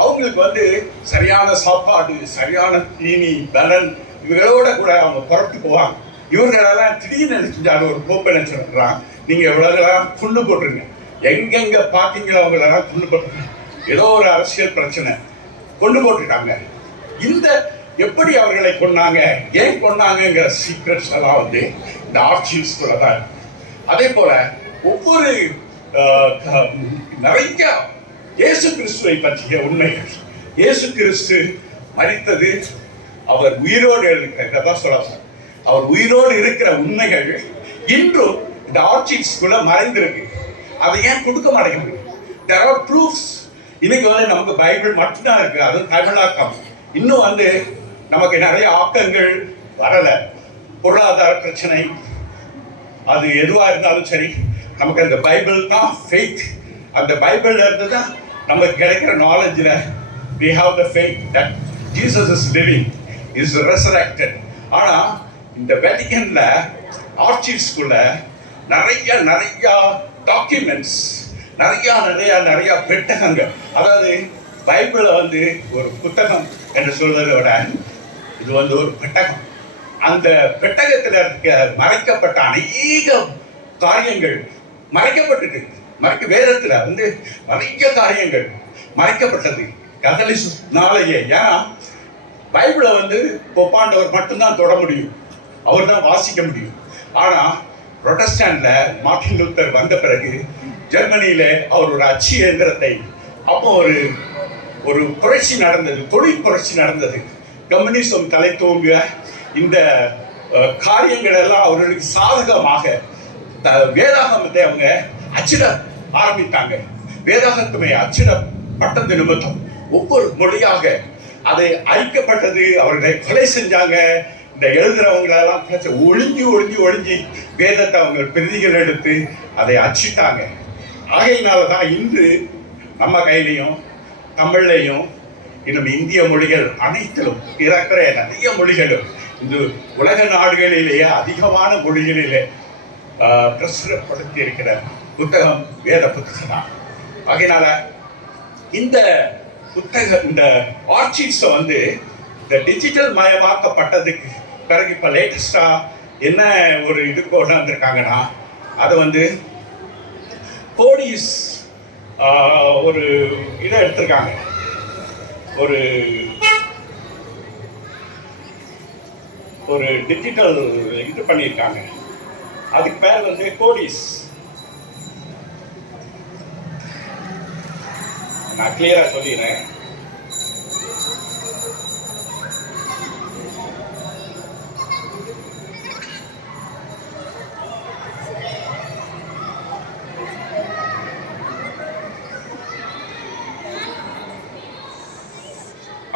அவங்களுக்கு வந்து சரியான சாப்பாடு, சரியான தீனி, பலன் இவங்களோட கூட அவங்க புறப்பட்டு போவாங்க. இவங்களெல்லாம் திடீர்னு நினைச்சாங்க, ஒரு போப்பை நினைச்சிருக்கிறான், நீங்க இவ்வளோதெல்லாம் குண்டு போட்டுருங்க, எங்கெங்க பார்த்தீங்களோ அவங்களெல்லாம் குண்டு போட்டுருங்க. ஏதோ ஒரு அரசியல் பிரச்சனை கொண்டு போட்டுட்டாங்க. இந்த எப்படி அவர்களை கொண்டாங்க, ஏன் கொண்டாங்கிற சீக்ரெட்ஸ் எல்லாம் வந்து இந்த ஆர்ச்சிவ்ஸ்குள்ள தான் இருக்கு. அதே போல ஒவ்வொரு நிறைய இயேசு கிறிஸ்துவை பற்றிய உண்மைகள், இயேசு கிறிஸ்து மரித்தது, அவர் உயிரோடு இருக்கிறதான் சொல்லலாம், அவர் உயிரோடு இருக்கிற உண்மைகள் இன்றும் இந்த ஆர்ச்சிவ்ஸ்குள்ள மறைந்திருக்கு. அதை ஏன் கொடுக்க மாட்டேங்குது? there are proofs. இன்னைக்கு வந்து நமக்கு பைபிள் மட்டும்தான் இருக்கு, அது தமிழாக்கம். இன்னும் வந்து நமக்கு நிறைய ஆக்கங்கள் வரல. பொருளாதார பிரச்சனை, அது எதுவா இருந்தாலும் சரி, நமக்கு அந்த பைபிள் தான் ஃபெய்த். அந்த பைபிள்ல இருந்து தான் நமக்கு கிடைக்கிற நாலேஜ்ல we have the faith that Jesus is living, is resurrected. ஆனா இந்த வேட்டிகன்ல ஆர்ச்சிவ்ஸ்குள்ள நிறைய டாக்குமெண்ட்ஸ், நிறைய பெட்டகங்கள். அதாவது பைபிள வந்து ஒரு புத்தகம் என்று சொல்வதை விட இது வந்து ஒரு பெட்டகம். அந்த பெட்டகத்தில் இருக்க மறைக்கப்பட்ட அநேக காரியங்கள் மறைக்கப்பட்டது. வேதத்துல வந்து நிறைய காரியங்கள் மறைக்கப்பட்டது கதலிஸ்னாலேயே. ஏன்னா பைபிளை வந்து போப்பாண்டவர் மட்டும்தான் தொட முடியும், அவர் தான் வாசிக்க முடியும். ஆனா புரொட்டஸ்டாண்ட்ல மார்ட்டின் லூத்தர் வந்த பிறகு ஜெர்மனியில அவர் ஒரு அச்சு இயந்திரத்தை, அப்போ ஒரு புரட்சி நடந்தது, தொழில் புரட்சி நடந்தது. கம்யூனிசம் தலை தோங்கிய இந்த காரியங்கள் எல்லாம் அவர்களுக்கு சாதகமாக வேதாகமத்தை அவங்க அச்சிட ஆரம்பித்தாங்க. வேதாகத்துமே அச்சிடப்பட்டது நிமித்தம் ஒவ்வொரு மொழியாக அதை அழிக்கப்பட்டது. அவர்களை கொலை செஞ்சாங்க. இந்த எழுதுறவங்களெல்லாம் ஒளிஞ்சி வேதத்தை அவங்க பிரதிகள் எடுத்து அதை அச்சிட்டாங்க. ஆகையினால தான் இன்று நம்ம கையிலையும் தமிழ்லையும் இன்னும் இந்திய மொழிகள் அனைத்திலும் இருக்கிற நிறைய மொழிகளும் இந்த உலக நாடுகளிலேயே அதிகமான மொழிகளிலே பிரசுரப்படுத்தி இருக்கிற புத்தகம் வேத புத்தகம் தான். ஆகையினால இந்த புத்தகம் இந்த ஆர்ச்சிவ்ஸை வந்து இந்த டிஜிட்டல் மயமாக்கப்பட்டதுக்கு பிறகு இப்போ லேட்டஸ்டாக என்ன ஒரு இது கொண்டு வந்திருக்காங்கன்னா அதை வந்து கோடிஸ் ஒரு இதை எடுத்திருக்காங்க. ஒரு டிஜிட்டல் இது பண்ணியிருக்காங்க. அதுக்கு பேர் வந்து கோடிஸ். நான் கிளியரா சொல்லிடுறேன்.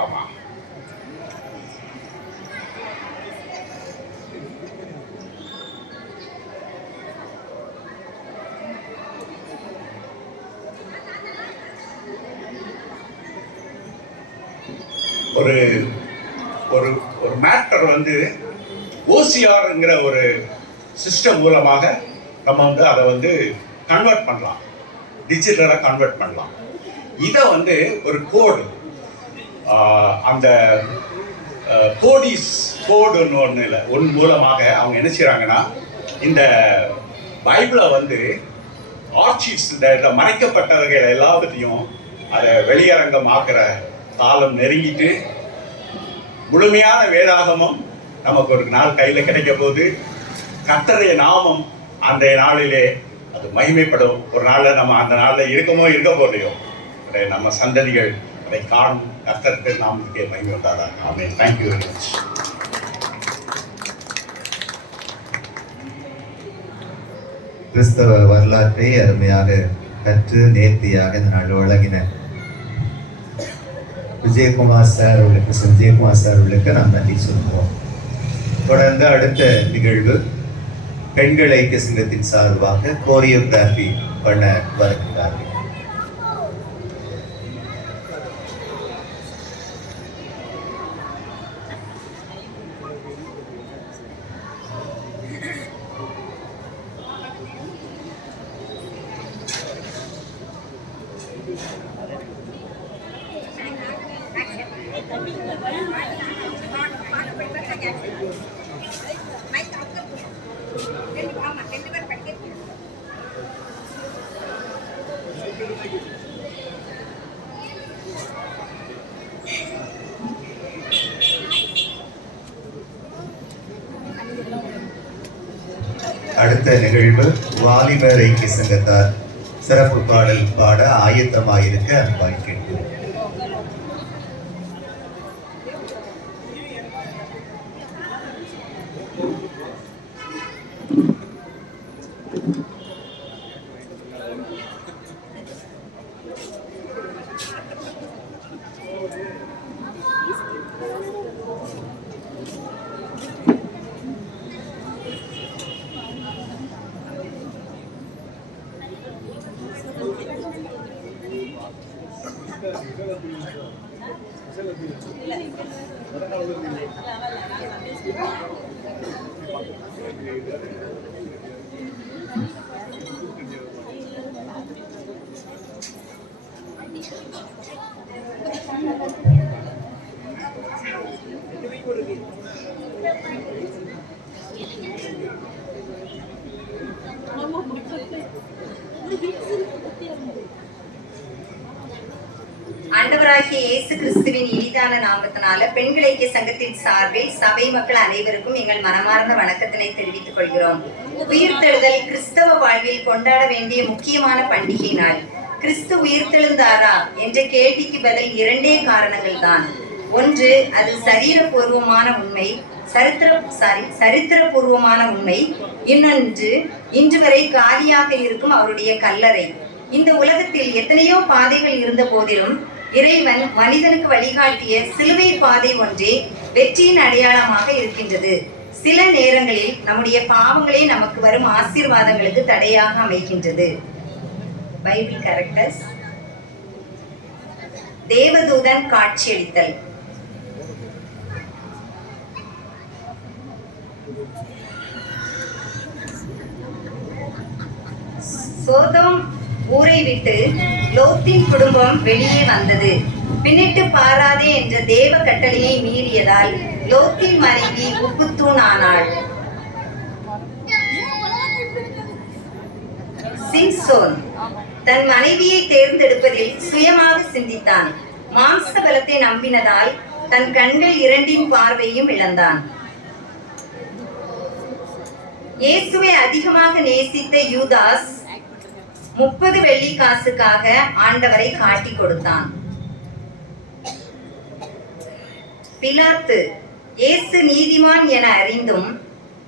ஆமா, ஒரு ஒரு ஒரு மேட்டர் வந்து ஓசிஆர்ங்கிற ஒரு சிஸ்டம் மூலமாக நம்ம வந்து அதை வந்து கன்வெர்ட் பண்ணலாம், டிஜிட்டலாக கன்வெர்ட் பண்ணலாம். இதை வந்து ஒரு கோடு, அந்த கோடிஸ் கோடுன்னு ஒன்று இல்லை, ஒன் மூலமாக அவங்க என்ன செய்கிறாங்கன்னா இந்த பைபிளை வந்து ஆர்ச்சிவ்ஸ் இந்த மறைக்கப்பட்டவர்கள் எல்லாத்தையும் அதை வெளியரங்கமாக்குற காலம் நெருங்கிட்டு முழுமையான வேதாகமம் நமக்கு ஒரு நாள் கையில் கிடைக்க போது கர்த்தருடைய நாமம் அந்த நாளிலே அது மகிமைப்படும். ஒரு நாளில் நம்ம அந்த நாளில் இருக்க போதையோ நம்ம சந்ததிகள் அதை காணும். கர்த்தருக்கு நாமத்துக்கே மகிமை உண்டாதான். ஆமென். Thank you very much. கிறிஸ்தவ வரலாற்றை அருமையாக கற்று நேர்த்தியாக இந்த நாள் வழங்கின விஜயகுமார் சார் அவர்களுக்கு நாம் நன்றி சொல்லுவோம். தொடர்ந்து அடுத்த நிகழ்வு பெண்கள் ஐக்கிய சங்கத்தின் சார்பாக கோரியோகிராஃபி பண்ண வருகிறார்கள். அடுத்த நிகழ்வு வாலிபர் ஐக்கிய சங்கத்தார் சிறப்பு பாடல் பாட ஆயத்தமாயிருக்க அன்பாய் கேட்கிறோம். ஆண்டவராகிய இயேசு கிறிஸ்துவின் இனிதான நாமத்தினால பெண்கள் ஐக்கிய சங்கத்தின் சார்பில் சபை மக்கள் அனைவருக்கும் எங்கள் மனமார்ந்த வணக்கத்தினை தெரிவித்துக் கொள்கிறோம். உயிர்த்தெழுதல் கிறிஸ்தவ வாழ்வில் கொண்டாட வேண்டிய முக்கியமான பண்டிகை நாள். கிறிஸ்து உயிர்த்தெழுந்தாரா என்ற கேள்விக்கு பதில் இரண்டே காரணங்கள் தான். ஒன்று, அது சரீரபூர்வமான உண்மை, சரித்திரபூர்வமான உண்மை. இன்னொன்று, இன்று வரை காலியாக இருக்கும் அவருடைய கல்லறை. இந்த உலகத்தில் எத்தனையோ பாதைகள் இருந்த போதிலும் இறைவன் மனிதனுக்கு வழிகாட்டிய சிலுவை பாதை ஒன்றே வெற்றியின் அடையாளமாக இருக்கின்றது. சில நேரங்களில் நம்முடைய பாவங்களே நமக்கு வரும் ஆசீர்வாதங்களுக்கு தடையாக அமைகின்றது. Bible characters. தேவதூதன் காட்சியளித்தல். சோதோம் ஊரை விட்டு லோத்தின் குடும்பம் வெளியே வந்தது. பின்னிட்டு பாராதே என்ற தேவ கட்டளையை மீறியதால் லோத்தின் மனைவி உப்புத்தூண் ஆனாள். சிம்சோன் தன் மனைவியை தேர்ந்தெடுப்பதில் சுயமாக சிந்தித்தான். மாம்ச பலத்தை நம்பினதால் தன் கண்கள் இரண்டின் பார்வையும் இழந்தான். இயேசுவை அதிகமாக நேசித்த யூதாஸ் 30 வெள்ளி காசுக்காக ஆண்டவரை காட்டி கொடுத்தான். பிலாத்து இயேசு நீதிமான் என அறிந்தும்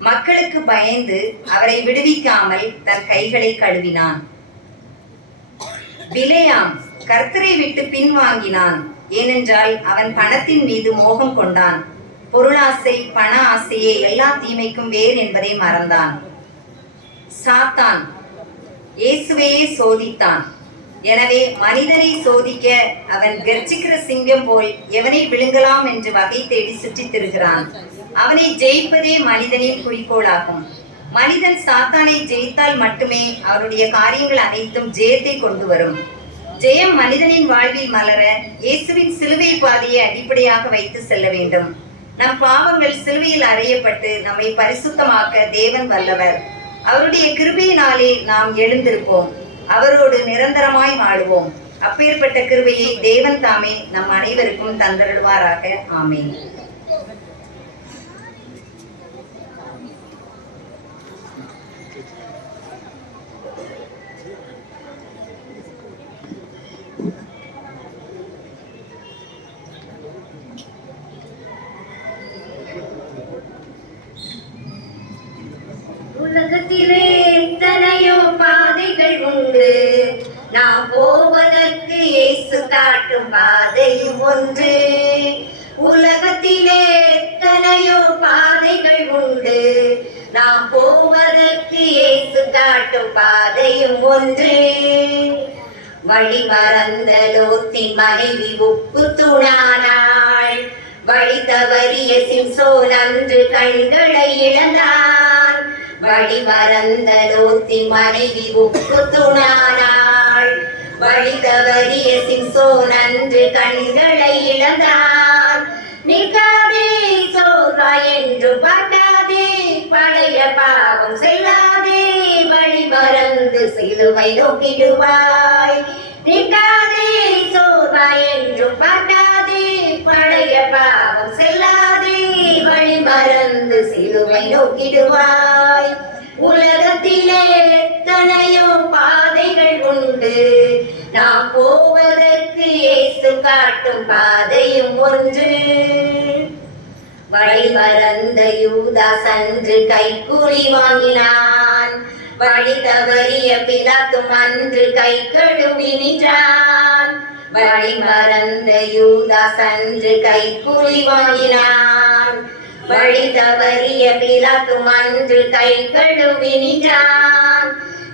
மக்களுக்கு பயந்து அவரை விடுவிக்காமல் தன் கைகளை கழுவினான். பிலேயாம் கர்த்தரை விட்டு பின்வாங்கினான். ஏனென்றால் அவன் பணத்தின் மீது மோகம் கொண்டான். பொருளாசை, பண ஆசையே எல்லா தீமைக்கும் வேர் என்பதை மறந்தான். சாத்தான் இயேசுவையே சோதித்தான். எனவே மனிதனை சோதிக்க அவன் கர்ஜிக்கிற சிங்கம் போல் எவனை விழுங்கலாம் என்று வகை தேடி சுற்றித் திரிகிறான். அவனை ஜெயிப்பதே மனிதனின் குறிக்கோளாகும். மனிதன் சாத்தானை ஜெயித்தால் மட்டுமே அவருடைய காரியங்கள் அனைத்தும் ஜெயத்தை கொண்டு வரும். ஜெயம் மனிதனின் வாழ்வில் மலர இயேசுவின் சிலுவை பாதையை அடிப்படையாக வைத்து செல்ல வேண்டும். நம் பாவங்கள் சிலுவையில் அறையப்பட்டு நம்மை பரிசுத்தமாக்க தேவன் வல்லவர். அவருடைய கிருபையினாலே நாம் எழுந்திருப்போம். அவரோடு நிரந்தரமாய் வாழுவோம். அப்பேற்பட்ட கிருபையை தேவன் தாமே நம் அனைவருக்கும் தந்தருள்வாராக. ஆமென். உலகத்திலே எத்தனையோ பாதைகள் உண்டு, நாம் போவதற்கு இயேசு காட்டும் பாதையும் ஒன்று. உலகத்திலே எத்தனையோ பாதைகள் உண்டு, நாம் போவதற்கு இயேசு காட்டும் பாதையும் ஒன்று. வழி மறந்த லோத்தின் மனைவி உப்பு தூணானாள். வழி தவறிய சிம்சோன் அன்று கண்களை இழந்தான். வழி மறந்த லோத்தின் மனைவி உப்பு தூணானாள். வழி தவறிய சிம்சோன் அன்று கண்களை இழந்தான். நிற்காதே சோர்வாய் என்று பார்க்காதே, பழைய பாவம் செல்லாதே, வழி மறந்து சிலுவை நோக்கிடுவாய். நிற்காதே சோர்வாய் என்று பார்க்காதே, பழைய பாவம் செல்லாதே, வழி மறந்து சிலுவை நோக்கிடுவாய். உலகத்திலே எத்தனையோ பாதைகள் உண்டு, நாம் போவதற்கு இயேசு காட்டும் பாதையும் ஒன்று. வழி மறந்த யூதாஸ் அன்று கைக்கூலி வாங்கினான். வழி தவறிய பிலாத்தும் அன்று கை கழுவி நின்றான். வழி மறந்த யூதாஸ் அன்று கைக்கூலி வாங்கினான். வழி தவறிய பிலாத்தும் அன்று கை கழுவி நின்றான்.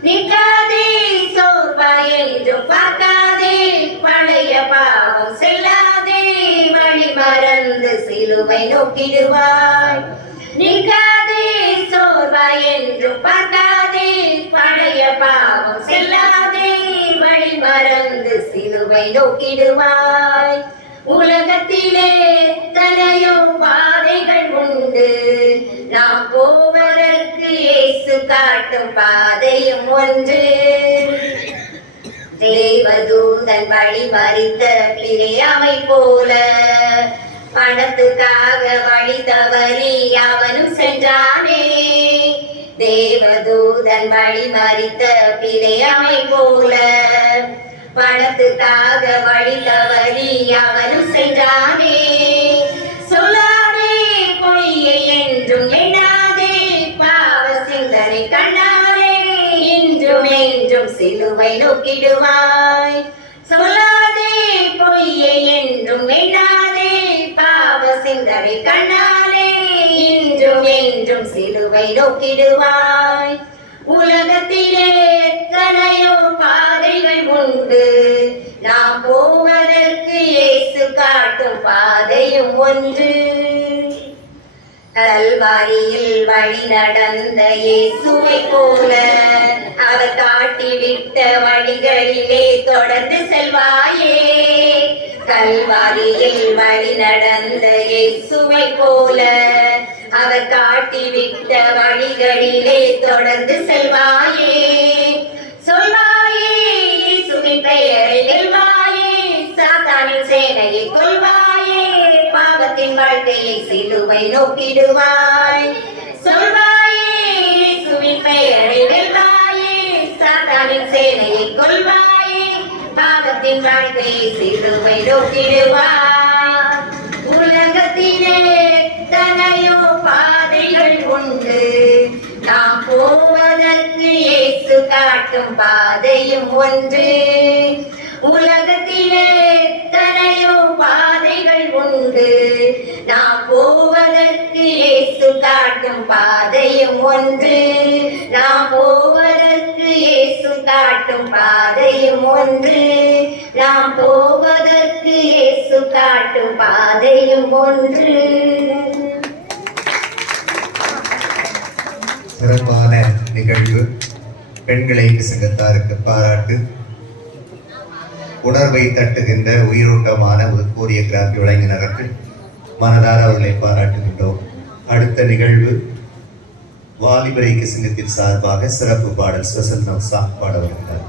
நிற்காதே சோர்வாய் என்று பார்க்காதே, பழைய பாவம் செல்லாதே, வழி மறந்து சிலுவை நோக்கிடுவாய். நிற்காதே சோர்வாய் என்று பார்க்காதே, பழைய பாவம் செல்லாதே, வழி மறந்து சிலுவை நோக்கிடுவாய். உலகத்திலே எத்தனையோ பாதைகள் உண்டு, நாம் போவதற்கு இயேசு காட்டும் பாதையும் ஒன்று. தேவதூதன் வழி மறித்த பிலேயாமை போல பணத்துக்காக வழி தவறி அவனும் சென்றானே. தேவதூதன் வழி மறித்த பிலேயாமை போல பணத்துக்காக வழி தவறி அவனும் சென்றானே. சிந்தரை கண்ணாலே இன்றும் என்றும் சிலுவை நோக்கிடுவாய். சொல்லாதே பொய்யை என்றும் எண்ணாதே பாவ சிந்தரை கண்ணாலே இன்றும் என்றும் சிலுவை நோக்கிடுவாய். உலகத்திலே எத்தனையோ பாதைகள் உண்டு, நாம் போவதற்கு இயேசு காட்டும் பாதையும் ஒன்று. கல்வாரியில் வழி நடந்த இயேசுவை போல அவர் காட்டிவிட்ட வழிகளிலே தொடர்ந்து செல்வாயே. கல்வாரியில் வழி நடந்த இயேசுவை போல அவர் காட்டிவிட்ட வழிகளிலே தொடர்ந்து செல்வாயே. சொல்வாயே இயேசுவின் பெயரை வெல்வாயே, சாத்தானின் சேனையை கொல்வாயே, பாவத்தின் வாழ்க்கையை சிலுவை நோக்கிடுவாய். சொல்வாயே இயேசுவின் பெயரை வெல்வாயே, சாத்தானின் சேனையை கொல்வாயே, பாவத்தின் வாழ்க்கையை சிலுவை நோக்கிடுவாய். உலகத்திலே எத்தனையோ பாதைகள் உண்டு, நாம் போவதற்கு இயேசு காட்டும் பாதையும் ஒன்று. உலகத்திலே எத்தனையோ பாதைகள் உண்டு, நாம் போவதற்கு இயேசு காட்டும் பாதையும் ஒன்று. நாம் போவதற்கு இயேசு காட்டும் பாதையும் ஒன்று. நாம் போவதற்கு இயேசு காட்டும் பாதையும் ஒன்று. சிறப்பான நிகழ்வு. பெண்களை சங்கத்தாருக்கு பாராட்டு. உணர்வை தட்டுகின்ற உயிரோட்டமான ஒரு கோரியோகிராஃபி வழங்கினருக்கு மனதார அவர்களை பாராட்டுகின்றோம். அடுத்த நிகழ்வு வாலிபர் ஐக்கிய சங்கத்தின் சார்பாக சிறப்பு பாடல் ஸ்பெஷல் சாங் பாட வருகிறார்.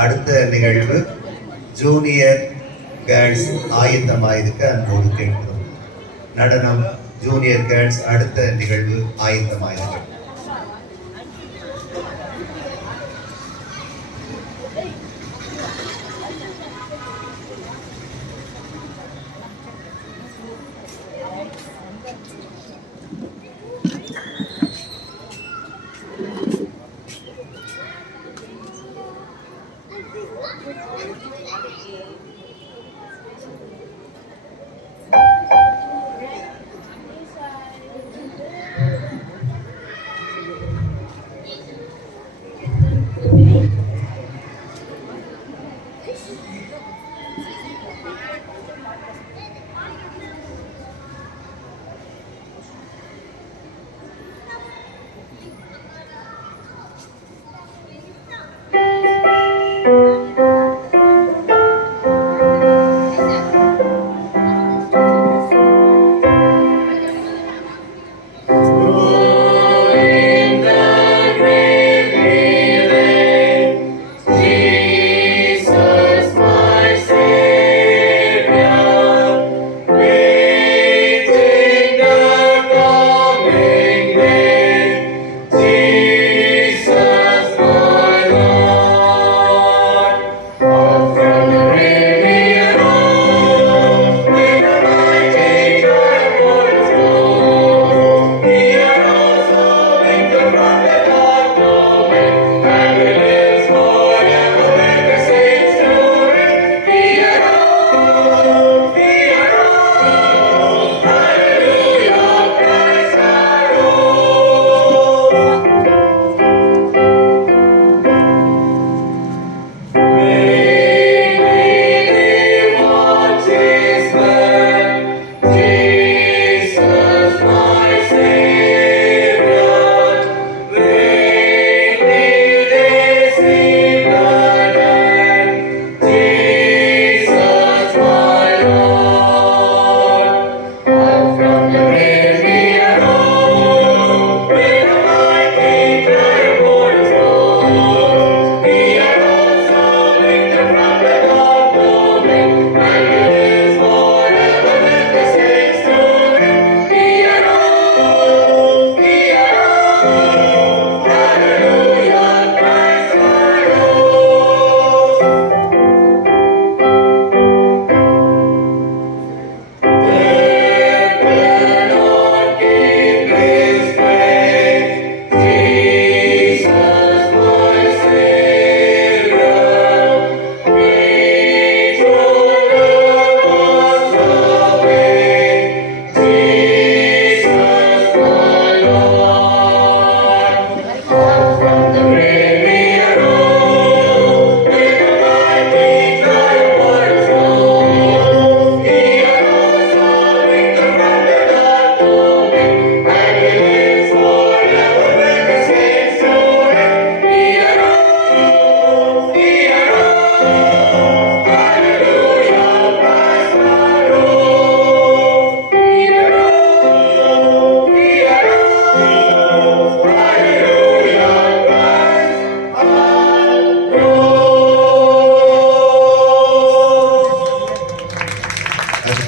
அடுத்த நிகழ்வு ஜூனியர் கேர்ள்ஸ் ஆயத்தமாயிருக்க அன்போடு கேட்கிறோம். நடனம் ஜூனியர் கேர்ள்ஸ் அடுத்த நிகழ்வு ஆயத்தமாயிருக்க. Jesus, my Savior.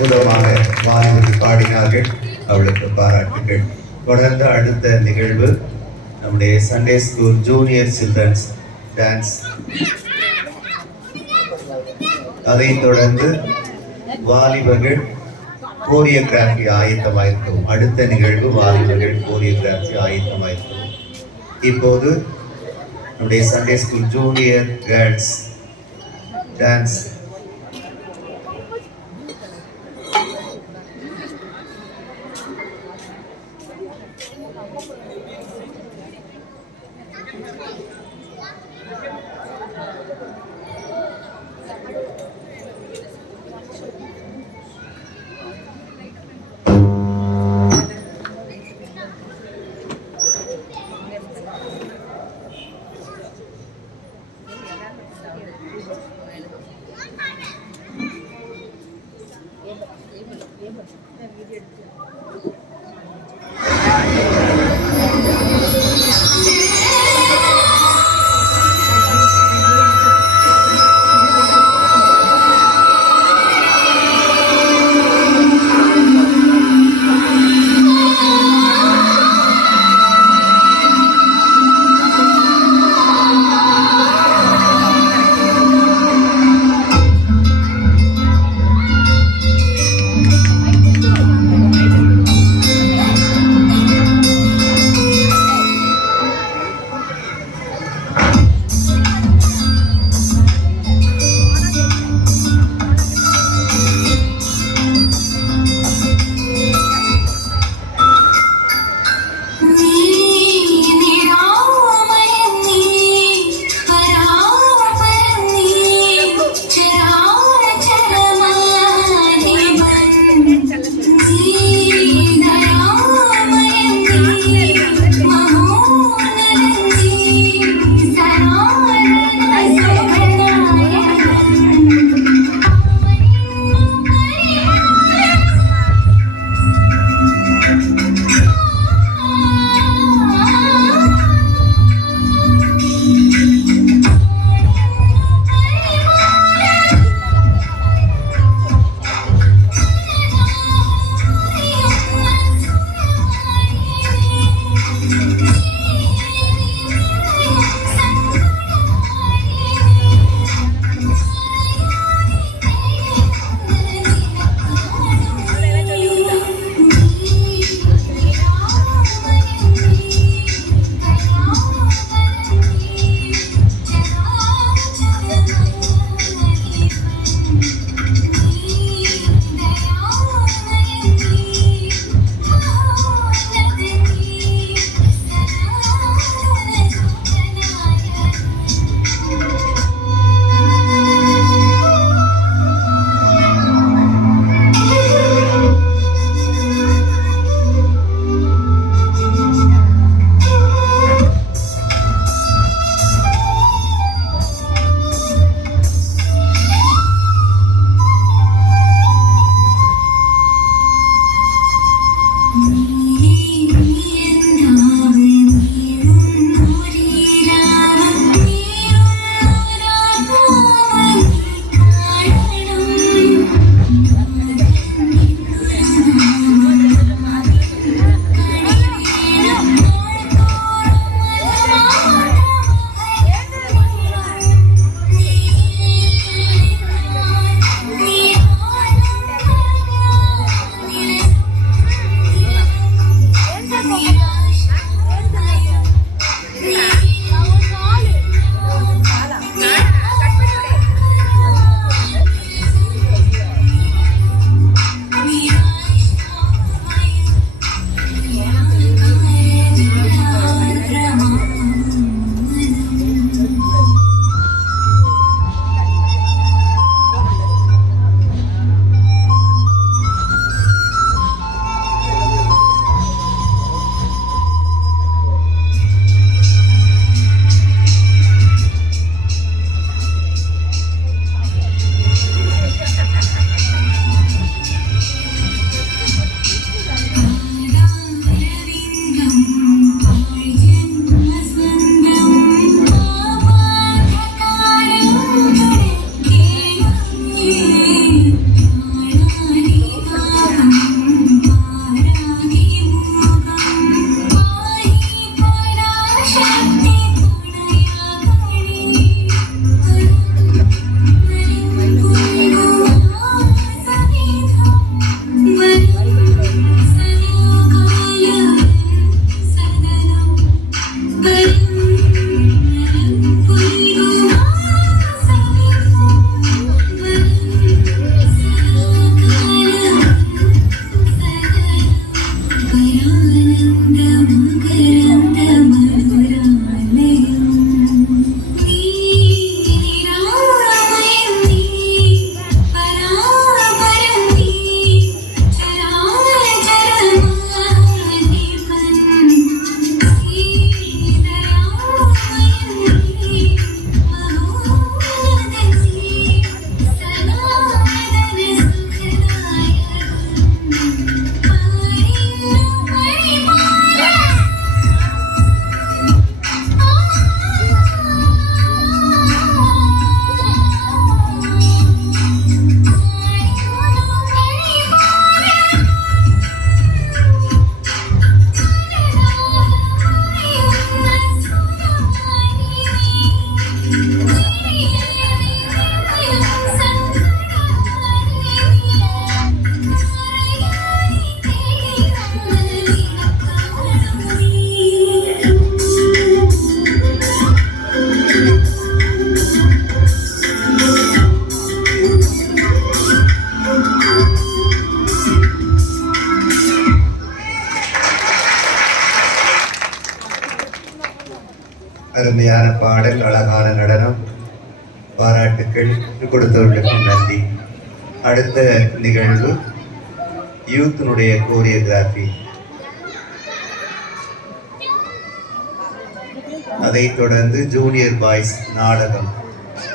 அற்புதமாக வாலிபர்கள் பாடினார்கள். அவளுக்கு பாராட்டுகள். தொடர்ந்து அடுத்த நிகழ்வு நம்முடைய Sunday school junior childrens dance. அதைத் தொடர்ந்து வாலிபர்கள் கோரியோகிராஃபி ஆயத்தமாயிருக்கும். அடுத்த நிகழ்வு வாலிபர்கள் கோரியோகிராஃபி ஆயத்தமாயிருக்கும். இப்போது நம்முடைய Sunday school junior girls dance. அருமையான பாடல், அழகான நடனம், பாராட்டுக்கள் கொடுத்தவர்களுக்கும் நன்றி. அடுத்த நிகழ்வு யூத்தினுடைய கோரியோகிராஃபி. அதைத் தொடர்ந்து ஜூனியர் பாய்ஸ் நாடகம்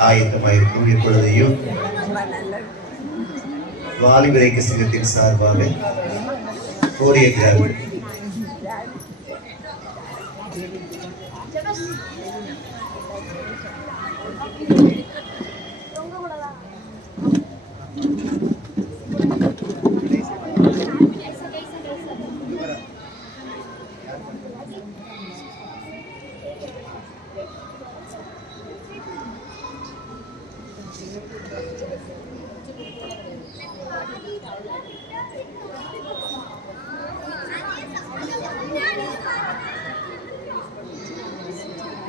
ஆயத்தமாயிருக்கும். இப்பொழுது யூத் வாலிபர் இயக்க சங்கத்தின் சார்பாக கோரியோகிராஃபி.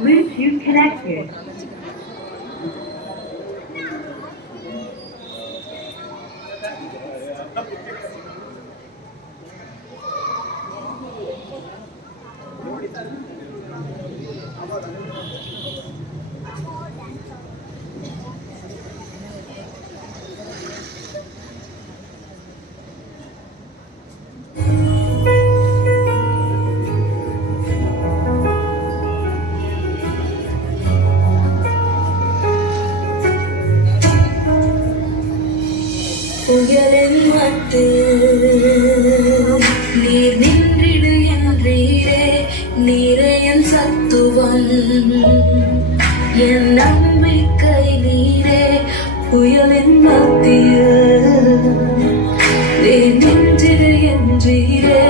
Bluetooth connected. புயலின் மத்தியில் நீர் நின்றிடு என்றீரே, நீரே என் சத்துவம், என் நம்பிக்கை நீரே. புயலின் மத்தியில் நீர் நின்றிடு என்றீரே,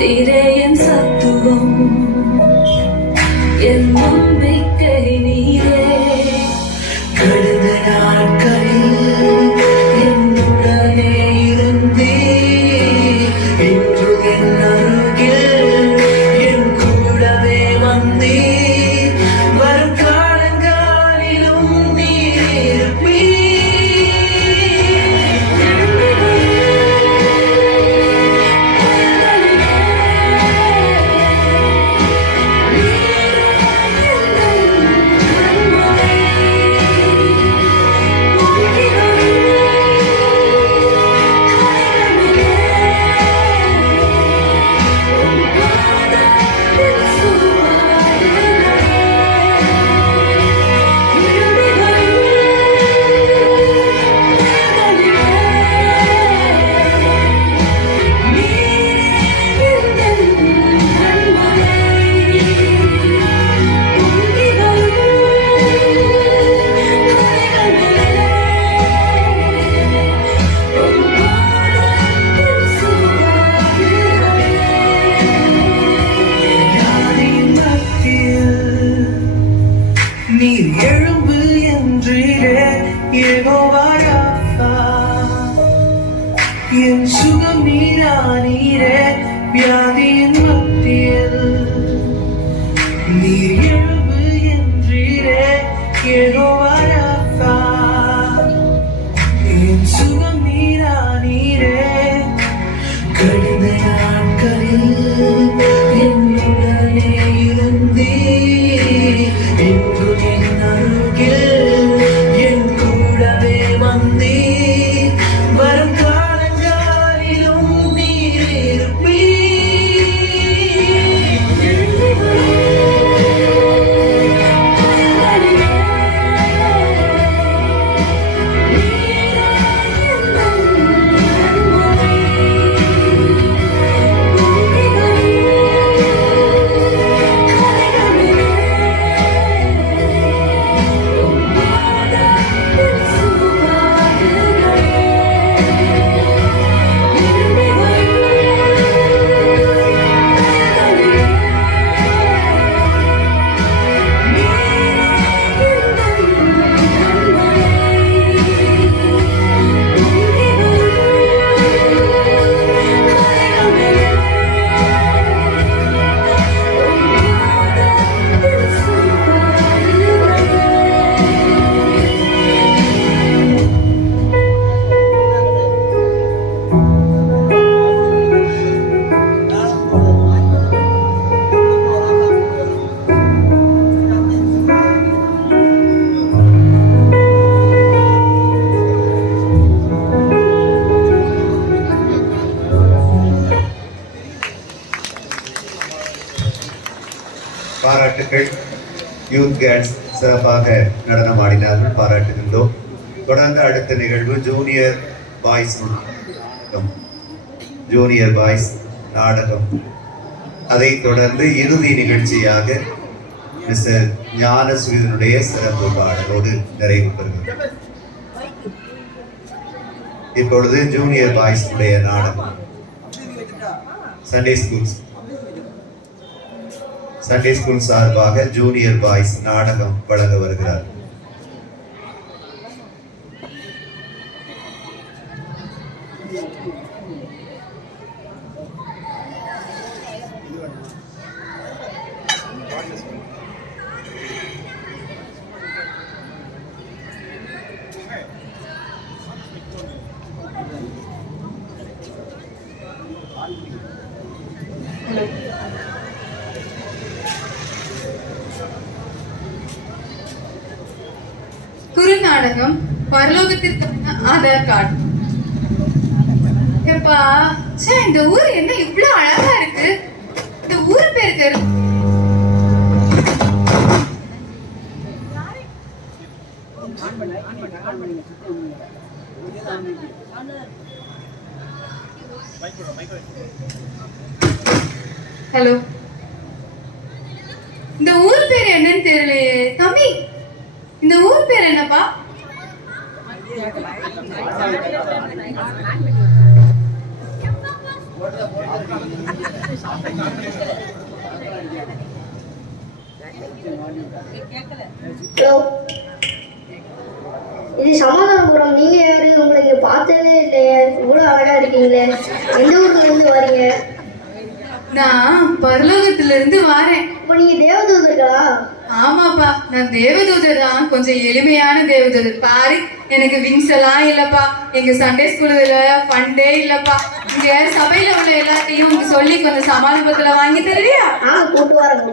நீரே என் சத்துவம், என் நம்பிக்கை நீரே. கடந்த நாட்களில் என் சுகம் நீரா நீரே, வியாதியின் மத்தியில் நீர் எழும்பு என்றீரே, யெகோவா ராஃபா. என் சுகம் நீரா நீரே. கடந்த நாட்களில் என்னுடனே இருந்தீர், என்றும் என் அருகில் என் கூடவே வந்தீர். வரும் காலங்களிலும் நீர் இருப்பீர். வாழ்த்துக்கள். யூத் கேர்ள்ஸ் சிறப்பாக நடனம் ஆடினார்கள், பாராட்டுகின்றோம். தொடர்ந்து அடுத்த நிகழ்வு ஜூனியர் பாய்ஸ் நாடகம். அதைத் தொடர்ந்து இறுதி நிகழ்ச்சியாக மிஸ்டர் ஞானசுவீதனுடைய சிறப்பு பாடலோடு நிறைவு பெறுகிறது. இப்பொழுது ஜூனியர் பாய்ஸ் உடைய நாடகம் சண்டே ஸ்கூல் சார்பாக ஜூனியர் பாய்ஸ் நாடகம் வழங்க வருகிறார். குறுநாடகம் பரலோகத்திற்கான ஆதார் கார்டு. எப்பா இந்த ஊர் என்ன இவ்வளவு அழகா இருக்கு. இந்த ஊர் பேர் தெரு. ஹலோ, இந்த ஊர் பேர் என்னன்னு தெரியலையே. தம்பி, இந்த ஊர் பேர் என்னப்பா? இது சமாதானபுரம். நீங்க யாரு? உங்களுக்கு பார்த்ததே இல்லையே, இவ்வளவு அழகா இருக்கீங்களே. எந்த ஊர்ல இருந்து வரீங்க? நான் பரலோகத்துல இருந்து வாரேன். இப்ப நீங்க தேவதூதர்களா? ஆமாப்பா, நான் தேவதூதர் தான். கொஞ்சம் எளிமையான தேவதூதர். பாரு, எனக்கு விங்ஸ் எல்லாம் இல்லப்பா. எங்க சண்டே ஸ்கூல்ல ஃபண்டே இல்லப்பா. இங்க சபையில உள்ள எல்லாத்தையும் சொல்லி கொஞ்சம் சமாதானத்துல வாங்கி தருவியா? கூட்டு வரேன்.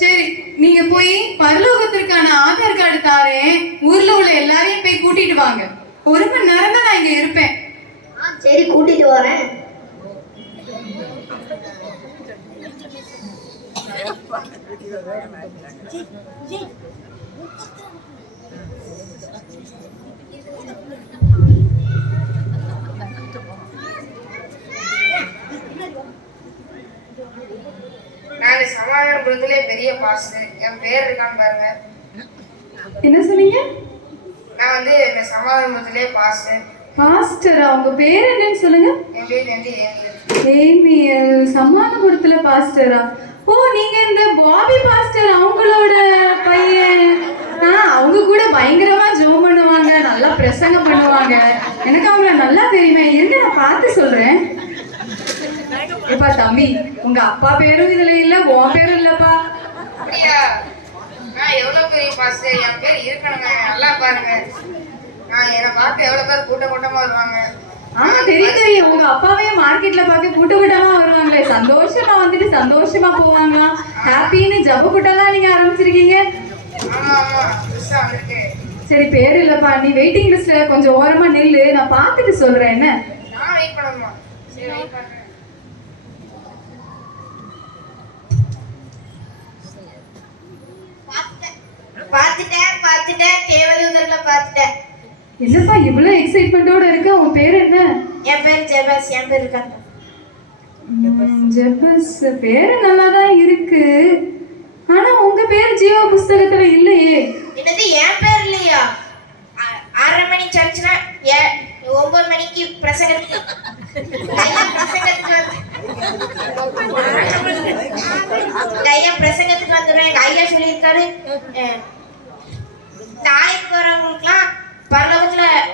சரி, நீங்க போய் பரலோகத்திற்கான ஆதார் கார்டு தாரேன். ஊர்ல உள்ள எல்லாரையும் போய் கூட்டிட்டு வாங்க. 1 மணி நேரம் தான் நான் இங்க இருப்பேன். சரி, கூட்டிட்டு வரேன். நான் சமாதானபுரத்திலே பெரிய பாஸ்டர். என் பேர் இருக்கான்னு பாருங்க. என்ன சொன்னீங்க? நான் வந்து இந்த சமாதானபுரத்திலே பாஸ்டர். பாஸ்டரா? உங்க பேர் என்னன்னு சொல்லுங்க. என் பேர் வந்து ஏமியல். சமாதானபுரத்துல பாஸ்டரா? ஓ, நீங்க இந்த பாபி பாஸ்டர் அவங்களோட பையன். அவங்க கூட பயங்கரமா ஜோம் பண்ணுவாங்க, நல்லா பிரசங்கம் பண்ணுவாங்க. எனக்கு அவங்கள நல்லா தெரியுமே. இருங்க, நான் பார்த்து சொல்றேன். எப்பா தம்பி, உங்க அப்பா பேரும் இதுல இல்ல, உன் பேரும் இல்லப்பா. அப்படியா? நான் எவ்வளவு பெரிய பாஸ்டர். என் பேர் இருக்கணுங்க. நல்லா பாருங்க. என்னை பார்க்க எவ்வளவு பேர் கூட்டமா வருவாங்க. தெரியும். உங்க அப்பாவே மார்க்கெட்ல பார்க்க கூட்டமா வருவாங்களே. சந்தோஷமா வந்துட்டு சந்தோஷமா போவாங்க. ஹாப்பின்னு ஜப கூட்டம்லாம் நீங்க ஆரம்பிச்சிருக்கீங்க. சரி, பேரு இல்லப்பா. நீ வெயிட்டிங் லிஸ்ட்ல கொஞ்சம் ஓரமா நில்லு, நான் பார்த்துட்டு சொல்றேன். என்ன? நான் வெயிட் பண்ணணுமா? சரி, வெயிட் பண்றேன். பார்த்துட்டேன் தேவதூதர்களை பார்த்துட்டேன். என்னப்பா இவ்வளவு எக்ஸைட்மெண்டோட இருக்க? உன் பேர் என்ன? என் பேர் ஜெபஸ். என் பேர் இருக்காங்க. ஜெபஸ் பேரு நல்லாதான் இருக்கு. ஆனா உங்க பேர் ஜீவ புஸ்தகத்துல இல்லையே. என்னது, என் பேர் இல்லையா? 6:30 மணி சர்ச்னா 9 மணிக்கு பிரசங்கத்துக்கு வந்துடுவேன். எங்க ஐயா சொல்லியிருக்காரு, நாளைக்கு வரவங்களுக்குலாம்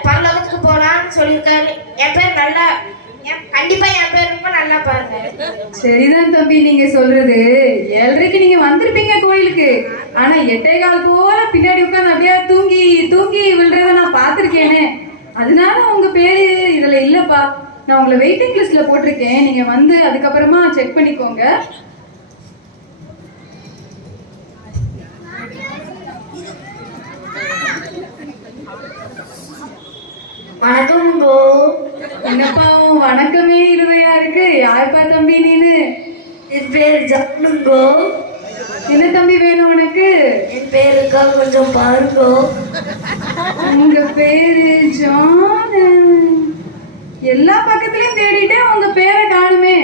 பரலோகத்துக்கு போலான்னு சொல்லியிருக்காரு. என் பேர் நல்லா, கண்டிப்பா என் பேர் ரொம்ப நல்லா பாருங்க. சரிதான் தம்பி, நீங்க சொல்றது 7:30க்கு நீங்க வந்திருப்பீங்க கோயிலுக்கு. ஆனா 8:15 போல பின்னாடி உட்காந்து அப்படியே தூங்கி விழுறத நான் பார்த்திருக்கேனே. அதனால உங்க பேரு இதுல இல்லப்பா. நான் உங்களை வெயிட்டிங் லிஸ்ட்ல போட்டிருக்கேன். நீங்க வந்து அதுக்கப்புறமா செக் பண்ணிக்கோங்க. வணக்கம் கோ. என்னப்பா உன் வணக்கமே இழுவையா இருக்கு. யாருப்பா தம்பி நீனு? என் பேர் ஜானுங்கோ. என்ன தம்பி வேணும் உனக்கு? என் பேருக்கா கொஞ்சம் பாருங்கோ. உங்க பேரு ஜான். எல்லா பக்கத்துலயும் தேடிட்டேன், உங்க பேரை காணுமே.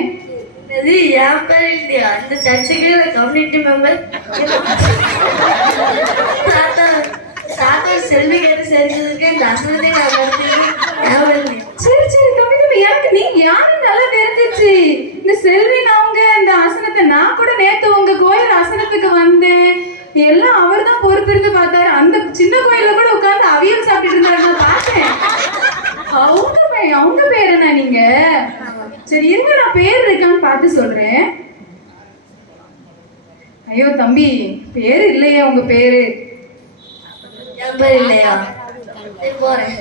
இது என் பேர் இல்லையா? இந்த சர்ச்சுக்கு கம்யூனிட்டி மெம்பர் சாத்தா செல்வி கேட்டு செஞ்சதுக்கு இந்த அசனத்தை நான் கருத்து. சரி சரி தம்பி தம்பி, எனக்கு நீ யாரும் நல்லா தெரிஞ்சிச்சு. இந்த செல்வின் அவங்க இந்த ஆசனத்தை நான் கூட நேத்து உங்க கோயில் ஆசனத்துக்கு வந்தேன். எல்லாம் அவர் தான் பொறுப்பிருந்து பார்த்தாரு. அந்த சின்ன கோயில்ல கூட உட்கார்ந்து அவியல் சாப்பிட்டு இருந்தாரு, நான் பார்த்தேன். அவங்க பேர் என்ன நீங்க? சரி இருங்க, நான் பேர் இருக்கான்னு பார்த்து சொல்றேன். ஐயோ தம்பி, பேரு இல்லையே உங்க பேரு. என் பேர் இல்லையா? போறேன்.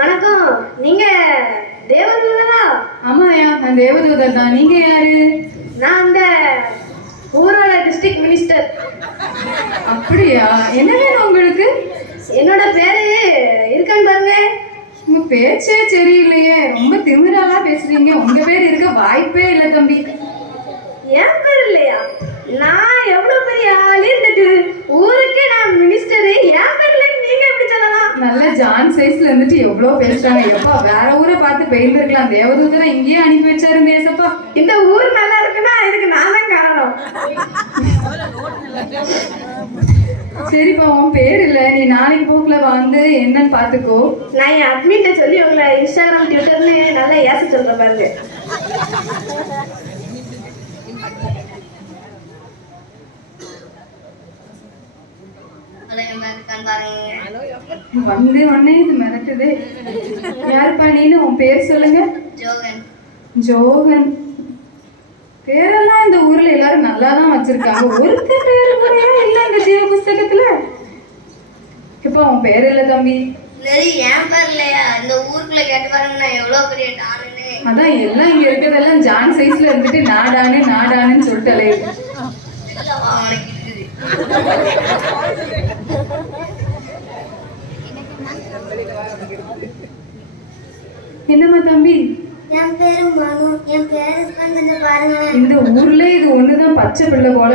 வணக்கம், நீங்க தேவதூதனா? ஆமாயா, நான் தேவதூதர் தான். நீங்க யாரு? நான் அந்த ஊரோட டிஸ்ட்ரிக்ட் மினிஸ்டர். அப்படியா? என்ன வேணும் உங்களுக்கு? என்னோட பேரு இருக்கான்னு பாருங்க. உங்க பேச்சே சரியில்லையே, ரொம்ப திமிராலா பேசுறீங்க. உங்க பேர் இருக்க வாய்ப்பே இல்லை தம்பி. என் பேர் இல்லையா? நான் எவ்வளவு பெரிய ஆளு, இருந்துட்டு ஊருக்கே நான் மினிஸ்டர். என் பேர்ல நீங்க எப்படி சொல்லலாம்? நல்ல ஜான் சைஸ்ல இருந்துட்டு எவ்வளவு பேசுறாங்க. எப்பா வேற ஊரை பார்த்து போயிருந்திருக்கலாம். தேவதூதரை இங்கேயே அனுப்பி வச்சாரு தேசப்பா. இந்த ஊர் நல்லா இருக்குன்னா இதுக்கு நான் தான் காரணம். சரிப்பா, உன் பேர் இல்ல, நீ நாளைக்கு போக்குல வந்து என்னன்னு பாத்துக்கோ. நான் என் அட்மிட்ட சொல்லி உங்களை இன்ஸ்டாகிராம் ட்விட்டர்னு நல்லா ஏச சொல்றேன் பாருங்க. வந்து உடனே இது மிரட்டுது. யாருப்பா நீனு? உன் பேர் சொல்லுங்க. ஜோகன். ஜோகன். பேரெல்லாம் இந்த ஊர்ல எல்லாரும் நல்லா தான் வச்சிருக்காங்க. ஒருத்தர் பேரு கூட இல்ல இந்த ஜீவ புஸ்தகத்துல. இப்ப உன் பேர் இல்ல தம்பி. என் பேர் இல்லையா? இந்த ஊருக்குள்ள கேட்டு பாருங்க, நான் எவ்வளவு பெரிய டானுன்னு. அதான் எல்லாம் இங்க இருக்கிறதெல்லாம் ஜான் சைஸ்ல இருந்துட்டு நாடானு நாடானுன்னு சொல்லிட்டலே. என்னம்மா தம்பி? என் பேரு மனு. என் பேரு வந்து பாருங்க. இந்த ஊர்ல இது ஒண்ணுதான் பச்சை பிள்ளை போல.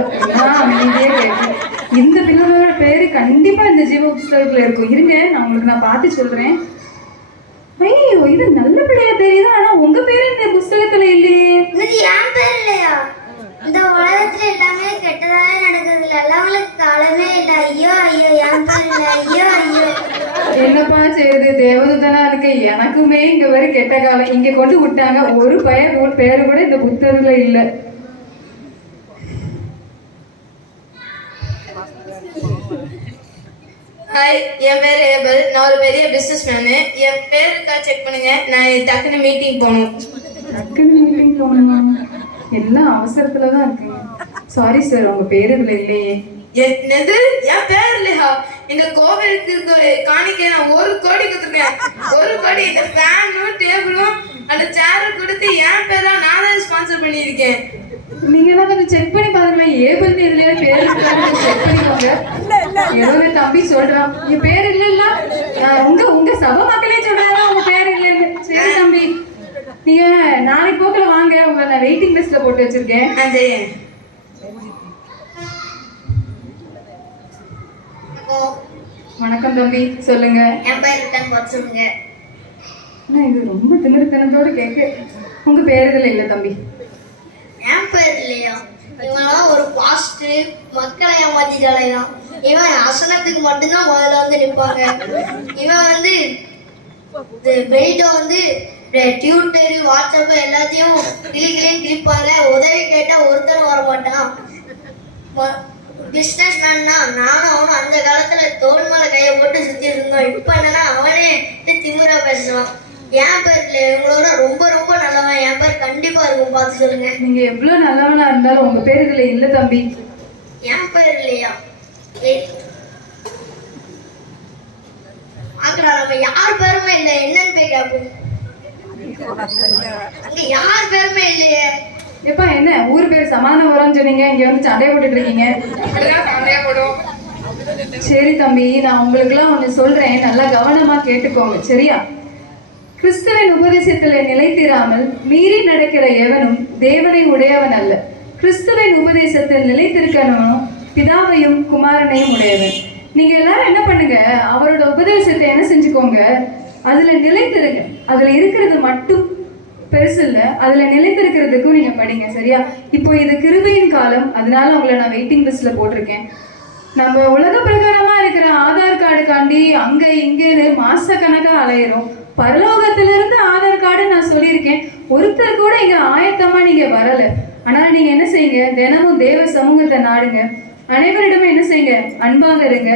அமைதியே கேட்கும். இந்த பிள்ளையோட பேரு கண்டிப்பா இந்த ஜீவ புஸ்தகத்துல இருக்கும். இருங்க, நான் உங்களுக்கு நான் பார்த்து சொல்றேன். ஐயோ, இது நல்ல பிள்ளையா தெரியுது, ஆனா உங்க பேரு இந்த புஸ்தகத்துல இல்லையே. என் பேர் இல்லையா? இந்த உலகத்துல எல்லாமே கெட்டதாவே நடக்குது. நல்லவங்களுக்கு காலமே இல்லை. ஐயோ ஐயோ, என் பேர் இல்லை. ஐயோ ஐயோ. என்னப்பா செய்யுது? தேவதூதனா இருக்க எனக்குமே இங்க வரை கெட்ட காலம். இங்க கொண்டு விட்டாங்க, ஒரு பேரு கூட இந்த புத்தகத்துல இல்ல. ஹாய், என் பேர் ஏபல். நான் ஒரு பெரிய பிஸ்னஸ் மேனு. என் பேருக்கா செக் பண்ணுங்க. நான் டக்குன்னு மீட்டிங் போகணும். டக்குன்னு மீட்டிங் போகணுமா? எல்லாம் அவசரத்துல தான் இருக்குங்க. சாரி சார், உங்க பேரு இதுல இல்லையே. என்னது? என் பேர் இல்லையா? இந்த கோவிலுக்கு காணிக்க நான் 1 கோடி கொடுத்துருக்கேன். 1 கோடி. இந்த ஃபேனும் டேபிளும் அந்த சேரும் கொடுத்து என் பேரா நான் தான் ஸ்பான்சர் பண்ணியிருக்கேன். நீங்க எல்லாம் கொஞ்சம் செக் பண்ணி பாருங்களேன். ஏபல்னு இதுலயே பேர் இருக்கான்னு செக் பண்ணிக்கோங்க. ஏதோ ஒரு தம்பி சொல்றான் என் பேர் இல்ல. உங்க சபை மக்களே சொல்றாங்க உங்க பேர் இல்லைன்னு. சரி தம்பி, நீங்க நாளைக்கு போக்குல வாங்க, உங்களை நான் வெயிட்டிங் லிஸ்ட்ல போட்டு வச்சிருக்கேன். சரி. வணக்கம் தம்பி, சொல்லுங்க. என் பேர் ரிட்டன் பார்த்து சொல்லுங்க. இது ரொம்ப திமிருத்தனத்தோட கேட்க. உங்க பேர் இதுல இல்ல தம்பி. என் பேர் இல்லையா? இவங்கெல்லாம் ஒரு பாஸ்டர், மக்களை ஏமாத்திட்டாலைதான். இவன் அசனத்துக்கு மட்டும்தான் முதல்ல வந்து நிற்பாங்க. இவன் வந்து பெல்ட்டை வந்து ட்விட்டரு, வாட்ஸ்அப்பு எல்லாத்தையும் கிளிப்பாங்க. உதவி கேட்டால் ஒருத்தரும் வர மாட்டான். பிஸ்னஸ் மேன்னா நானும் அவனும் அந்த காலத்துல தோல் மேல கையை போட்டு சுத்தி இருந்தோம். இப்ப என்னன்னா அவனே திமுறா பேசுறான். என் பேர் இல்லை, இவங்களோட ரொம்ப ரொம்ப நல்லவன். என் பேர் கண்டிப்பா இருக்கும், பார்த்து சொல்லுங்க. நீங்க எவ்வளவு நல்லவனா இருந்தாலும் உங்க பேர் இதுல இல்ல தம்பி. என் பேர் இல்லையா? அங்கடா நம்ம யார் பேருமே இல்லை, என்னன்னு போய் கேட்போம். அங்க யார் பேருமே இல்லையே. எப்பா என்ன ஊர் பேர் சமாதானபுரம்னு சொன்னீங்க, இங்க வந்து சண்டையை போட்டுட்டு இருக்கீங்க. இப்படிதான் சண்டையா போடும். சரி தம்பி, நான் உங்களுக்குலாம் ஒன்று சொல்றேன், நல்லா கவனமா கேட்டுக்கோங்க சரியா? கிறிஸ்துவின் உபதேசத்தில் நிலைத்திராமல் மீறி நடக்கிற எவனும் தேவனை உடையவன் அல்ல. கிறிஸ்துவின் உபதேசத்தில் நிலைத்திருக்கணும் பிதாவையும் குமாரனையும் உடையவன். நீங்க எல்லாரும் என்ன பண்ணுங்க, அவரோட உபதேசத்தை என்ன செஞ்சுக்கோங்க, அதுல நிலைத்திருங்க. அதுல இருக்கிறது மட்டும் பெருசு இல்லை, அதுல நிலைத்திருக்கிறதுக்கும் நீங்க படிங்க சரியா? இப்போ இது கிருபையின் காலம், அதனால உங்களை நான் வெயிட்டிங் லிஸ்ட்ல போட்டிருக்கேன். நம்ம உலக பிரகாரமா இருக்கிற ஆதார் கார்டுக்காண்டி அங்க இங்கேன்னு மாச கணக்கா அலையிறோம். பரலோகத்திலிருந்து ஆதார் கார்டு நான் சொல்லியிருக்கேன், ஒருத்தர் கூட இங்க ஆயத்தமா நீங்க வரல. ஆனா நீங்க என்ன செய்யுங்க, தினமும் தேவ சமூகத்தை நாடுங்க. அனைவரிடமும் என்ன செய்யுங்க, அன்பாக இருங்க.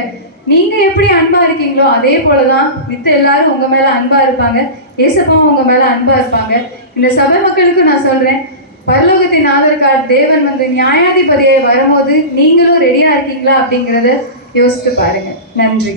நீங்க எப்படி அன்பா இருக்கீங்களோ அதே போலதான் மித்த எல்லாரும் உங்க மேல அன்பா இருப்பாங்க. ஏசப்பாவும் உங்க மேல அன்பா இருப்பாங்க. இந்த சபை மக்களுக்கு நான் சொல்றேன், பரலோகத்தின் ஆதார் கார்டு தேவன் வந்து நியாயாதிபதியை வரும்போது நீங்களும் ரெடியா இருக்கீங்களா அப்படிங்கிறத யோசித்து பாருங்க. நன்றி.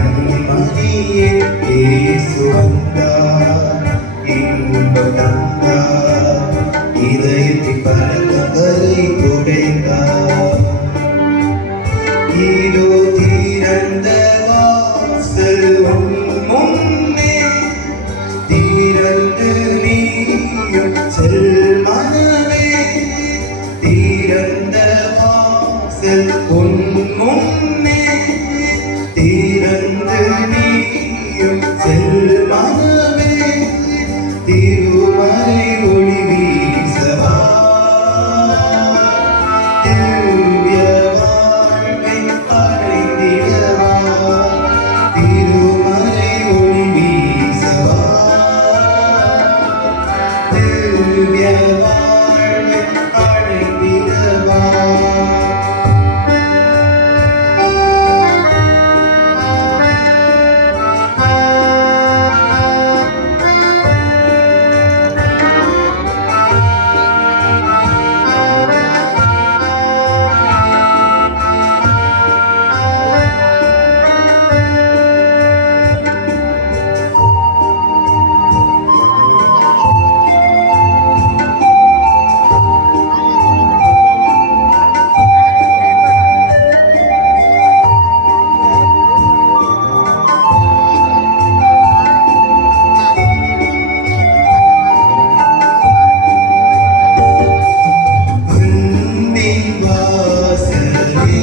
கண்மணியே இயேசு வந்தார், இன்பம் தந்தார், இதயத்தின் பலகங்களை உடைத்தார். இதோ திறந்த வாசல் உன் முன்னே, திறந்து நீயும் செல் மனமே, திறந்த வாசல் உன் முன்னே, திறந்து நீயும் செல் மனமே, திருமறை ஒளி வீசவா, திவ்ய வாழ்வை அடைந்திடவா, திருமறை ஒளி வீசவா, திவ்ய வாழ்வை அடைந்திடவா. அன்பின் வாசலே,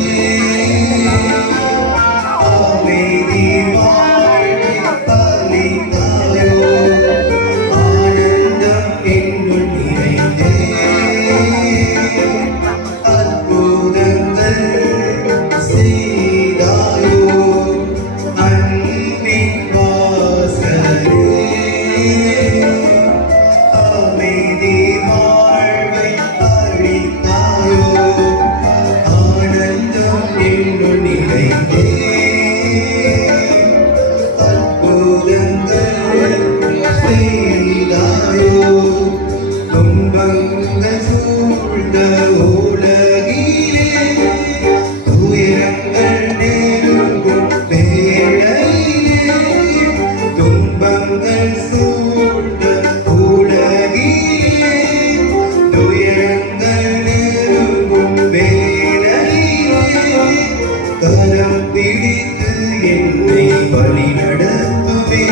அமைதி வாழ்வை அளித்தாயோ, ஆனந்தம் என்னுள் நிறைந்தே, அற்புதங்கள் செய்தாயோ. அன்பின் வாசலே, அமைதி வாழ்வை அளித்தாயோ, ஆனந்தம் என்னுள் நிறைந்தே, அற்புதங்கள் செய்தாயோ. துன்பங்கள் சூழ்ந்த உலகிலே, துயரங்கள் நெருங்கும் வேளையிலே, துன்பங்கள் சூழ்ந்த உலகிலே, துயரங்கள் நெருங்கும் வேளையிலே, கரம் பிடித்து என்னை வழி நடத்துவே,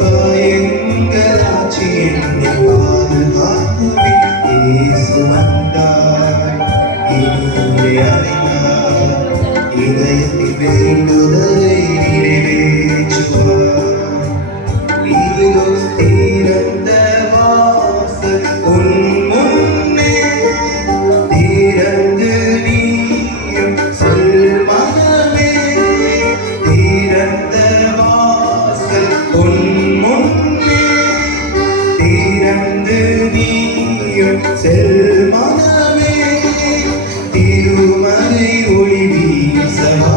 காயங்களாட்சி என்னை பாதுகாக்குவே. இயேசு வந்தார், இனியே அடைந்தார், இதயத்தில் வேண்டுதலை நிறைவேற்றுவார். இதோ திறந்த வாசல் உன் முன்னே, திறந்து நீயும் செல் மனமே, திறந்த வாசல் உன் முன்னே, திறந்து நீயும் செல் மனமே, திருமறை ஒளி வீசவா,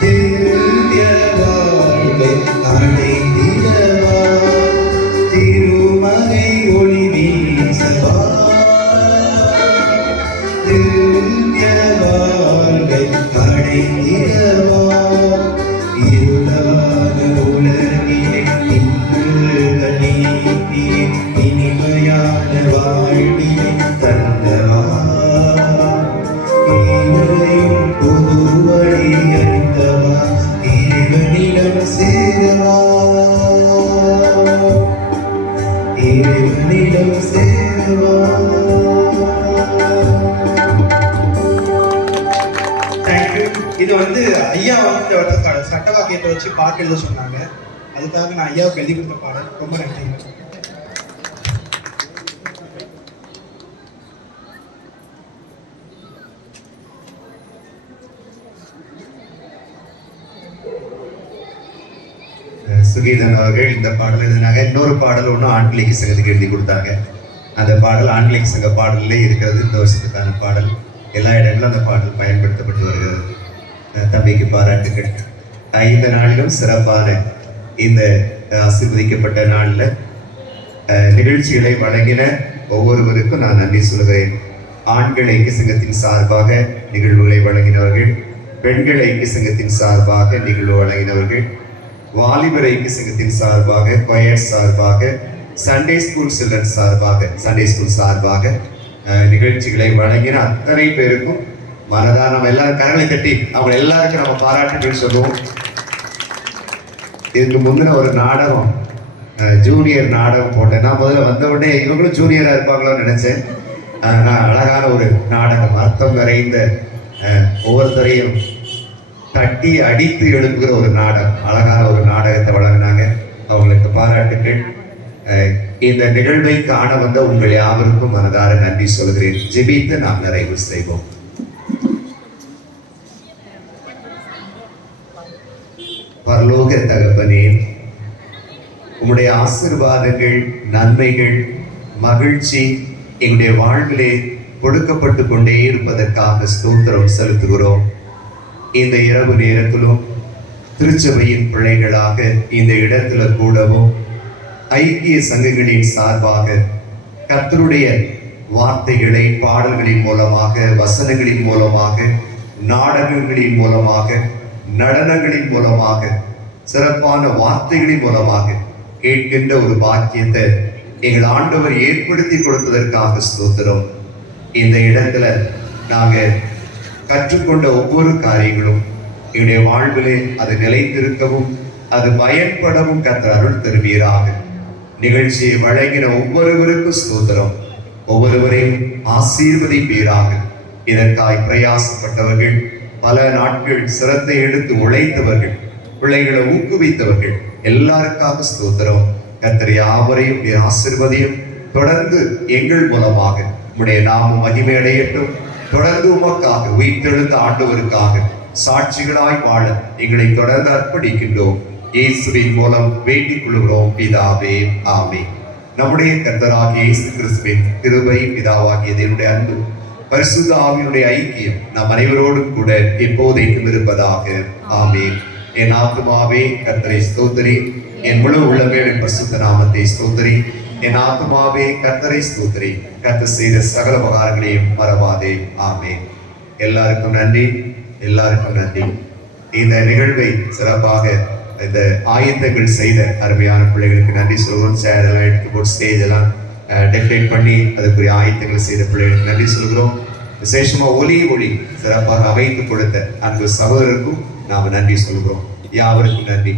திவ்ய வாழ்வை அடைந்திடவா, திருமறை ஒளி வீசவா, திவ்ய வாழ்வை அடைந்திடவா. இருளான உலகிலே இன்னல்கள் நீக்கி இனிமையான வாழ்வினை தந்தவா, இனிமையும் புது வழி அறிந்தவா, இறைவனிடம் சேரவா, இறைவனிடம் சேரவா. தேங்க்யூ. இது வந்து ஐயா வந்து இந்த இடத்துல சட்ட வாக்கியத்தை வச்சு பாட்டு எழுத சொன்னாங்க. அதுக்காக நான் ஐயாவுக்கு எழுதி கொடுத்த பாடல். ரொம்ப நன்றி. சுகீதன் அவர்கள் இந்த பாடல் எழுதினாங்க. இன்னொரு பாடல் ஒன்று ஆண்கிலேய சங்கத்துக்கு எழுதி கொடுத்தாங்க. அந்த பாடல் ஆண்கிலேய சங்க பாடல்லே இருக்கிறது. இந்த வருஷத்துக்கான பாடல். எல்லா இடங்களிலும் அந்த பாடல் பயன்படுத்தப்பட்டு வருகிறது. தம்பிக்கு பாராட்டுகள். இந்த நாளிலும் சிறப்பான இந்த ஆசீர்வதிக்கப்பட்ட நாளில் நிகழ்ச்சிகளை வழங்கின ஒவ்வொருவருக்கும் நான் நன்றி சொல்கிறேன். ஆண்கள் ஐக்கிய சங்கத்தின் சார்பாக நிகழ்வுகளை வழங்கினவர்கள் பெண்கள் ஐக்கிய சங்கத்தின் சார்பாக நிகழ்வு வழங்கினவர்கள், வாலிபர் ஐக்கிய சங்கத்தின் சார்பாக, கொயர் சார்பாக, சண்டே ஸ்கூல் சில்ட்ரன் சார்பாக, சண்டே ஸ்கூல் சார்பாக நிகழ்ச்சிகளை வழங்கின அத்தனை பேருக்கும் மனதார நம்ம எல்லாரும் கரங்களை கட்டி அவங்க எல்லாருக்கும் நம்ம பாராட்டுகள் சொல்லுவோம். இதுக்கு முந்தின ஒரு நாடகம், ஜூனியர் நாடகம் போட்டேன். நான் முதல்ல வந்த உடனே இவங்களும் ஜூனியராக இருப்பாங்களோன்னு நினைச்சேன். நான் அழகான ஒரு நாடகம், அர்த்தம் நிறைந்த ஒவ்வொருத்தரையும் தட்டி அடித்து எழுப்புகிற ஒரு நாடகம், அழகான ஒரு நாடகத்தை வழங்கினாங்க. அவங்களுக்கு பாராட்டுகள். இந்த நிகழ்வை காண வந்த உங்கள் யாவருக்கும் மனதார நன்றி சொல்கிறேன். ஜெபித்து நாம் நிறைவு செய்வோம். பரலோக தகப்பனே, உம்முடைய ஆசீர்வாதங்கள், நன்மைகள், மகிழ்ச்சி எங்களுடைய வாழ்விலே கொடுக்கப்பட்டு கொண்டே இருப்பதற்காக ஸ்தோத்திரம் செலுத்துகிறோம். இந்த இரவு நேரத்திலும் திருச்சபையின் பிள்ளைகளாக இந்த இடத்துல கூடவும் ஐக்கிய சங்கங்களின் சார்பாக கர்த்தருடைய வார்த்தைகளை பாடல்களின் மூலமாக, வசனங்களின் மூலமாக, நாடகங்களின் மூலமாக, நடனங்களின் மூலமாக, சிறப்பான வார்த்தைகளின் மூலமாக கேட்கின்ற ஒரு பாக்கியத்தை எங்கள் ஆண்டவர் ஏற்படுத்தி கொடுத்ததற்காக ஸ்தோத்திரம். இந்த இடத்துல நாங்கள் கற்றுக்கொண்ட ஒவ்வொரு காரியங்களும் எங்களுடைய வாழ்விலே அது நிலைத்திருக்கவும் அது பயன்படவும் கர்த்தர் அருள் தருவீராக. நிகழ்ச்சியை வழங்கின ஒவ்வொருவருக்கும் ஸ்தோத்திரம். ஒவ்வொருவரையும் ஆசீர்வதிப்பீராக. இதற்காய் பிரயாசப்பட்டவர்கள், பல நாட்கள் சிரத்தை எடுத்து உழைத்தவர்கள், பிள்ளைகளை ஊக்குவித்தவர்கள் எல்லாருக்காக ஸ்தோத்திரம். கர்த்தர் யாவரையும் ஆசீர்வதியும். தொடர்ந்து எங்கள் மூலமாக உம்முடைய நாமம் மகிமை அடையட்டும். தொடர்ந்து உமக்காக உயிர்த்தெழுந்த ஆண்டவருக்காக சாட்சிகளாய் வாழ எங்களை தொடர்ந்து அர்ப்பணிக்கின்றோம். இயேசுவின் மூலம் வேண்டிக் கொள்கிறோம் பிதாவே, ஆமென். நம்முடைய கர்த்தராகிய இயேசு கிறிஸ்துவின் கிருபை, பிதாவாகிய தேவனுடைய அன்பு, பரிசுத்த ஆவியினுடைய ஐக்கியம் நம் அனைவரோடும் கூட எப்போதைக்கும் இருப்பதாக. ஆமென். என் ஆத்துமாவே கர்த்தரை ஸ்தோத்திரி, என் முழு உள்ளமே பரிசுத்த நாமத்தை ஸ்தோத்திரி. என் ஆத்துமாவே கர்த்தரை ஸ்தோத்திரி, கர்த்தர் செய்த சகல உபகாரங்களையும் மறவாதே. ஆமென். எல்லாருக்கும் நன்றி, எல்லாருக்கும் நன்றி. இந்த நிகழ்வை சிறப்பாக இந்த ஆயத்தங்கள் செய்த அருமையான பிள்ளைகளுக்கு நன்றி சொல்கிறோம். சேர் எல்லாம் எடுத்து போட்டு ஸ்டேஜ் எல்லாம் டெக்கரேட் பண்ணி அதுக்குரிய ஆயத்தங்கள் செய்த பிள்ளைகளுக்கு நன்றி சொல்கிறோம். விசேஷமா ஒளி சிறப்பாக அமைத்து கொடுத்த அன்பு சகோதரருக்கும் நாம் நன்றி சொல்கிறோம். யாவருக்கும் நன்றி.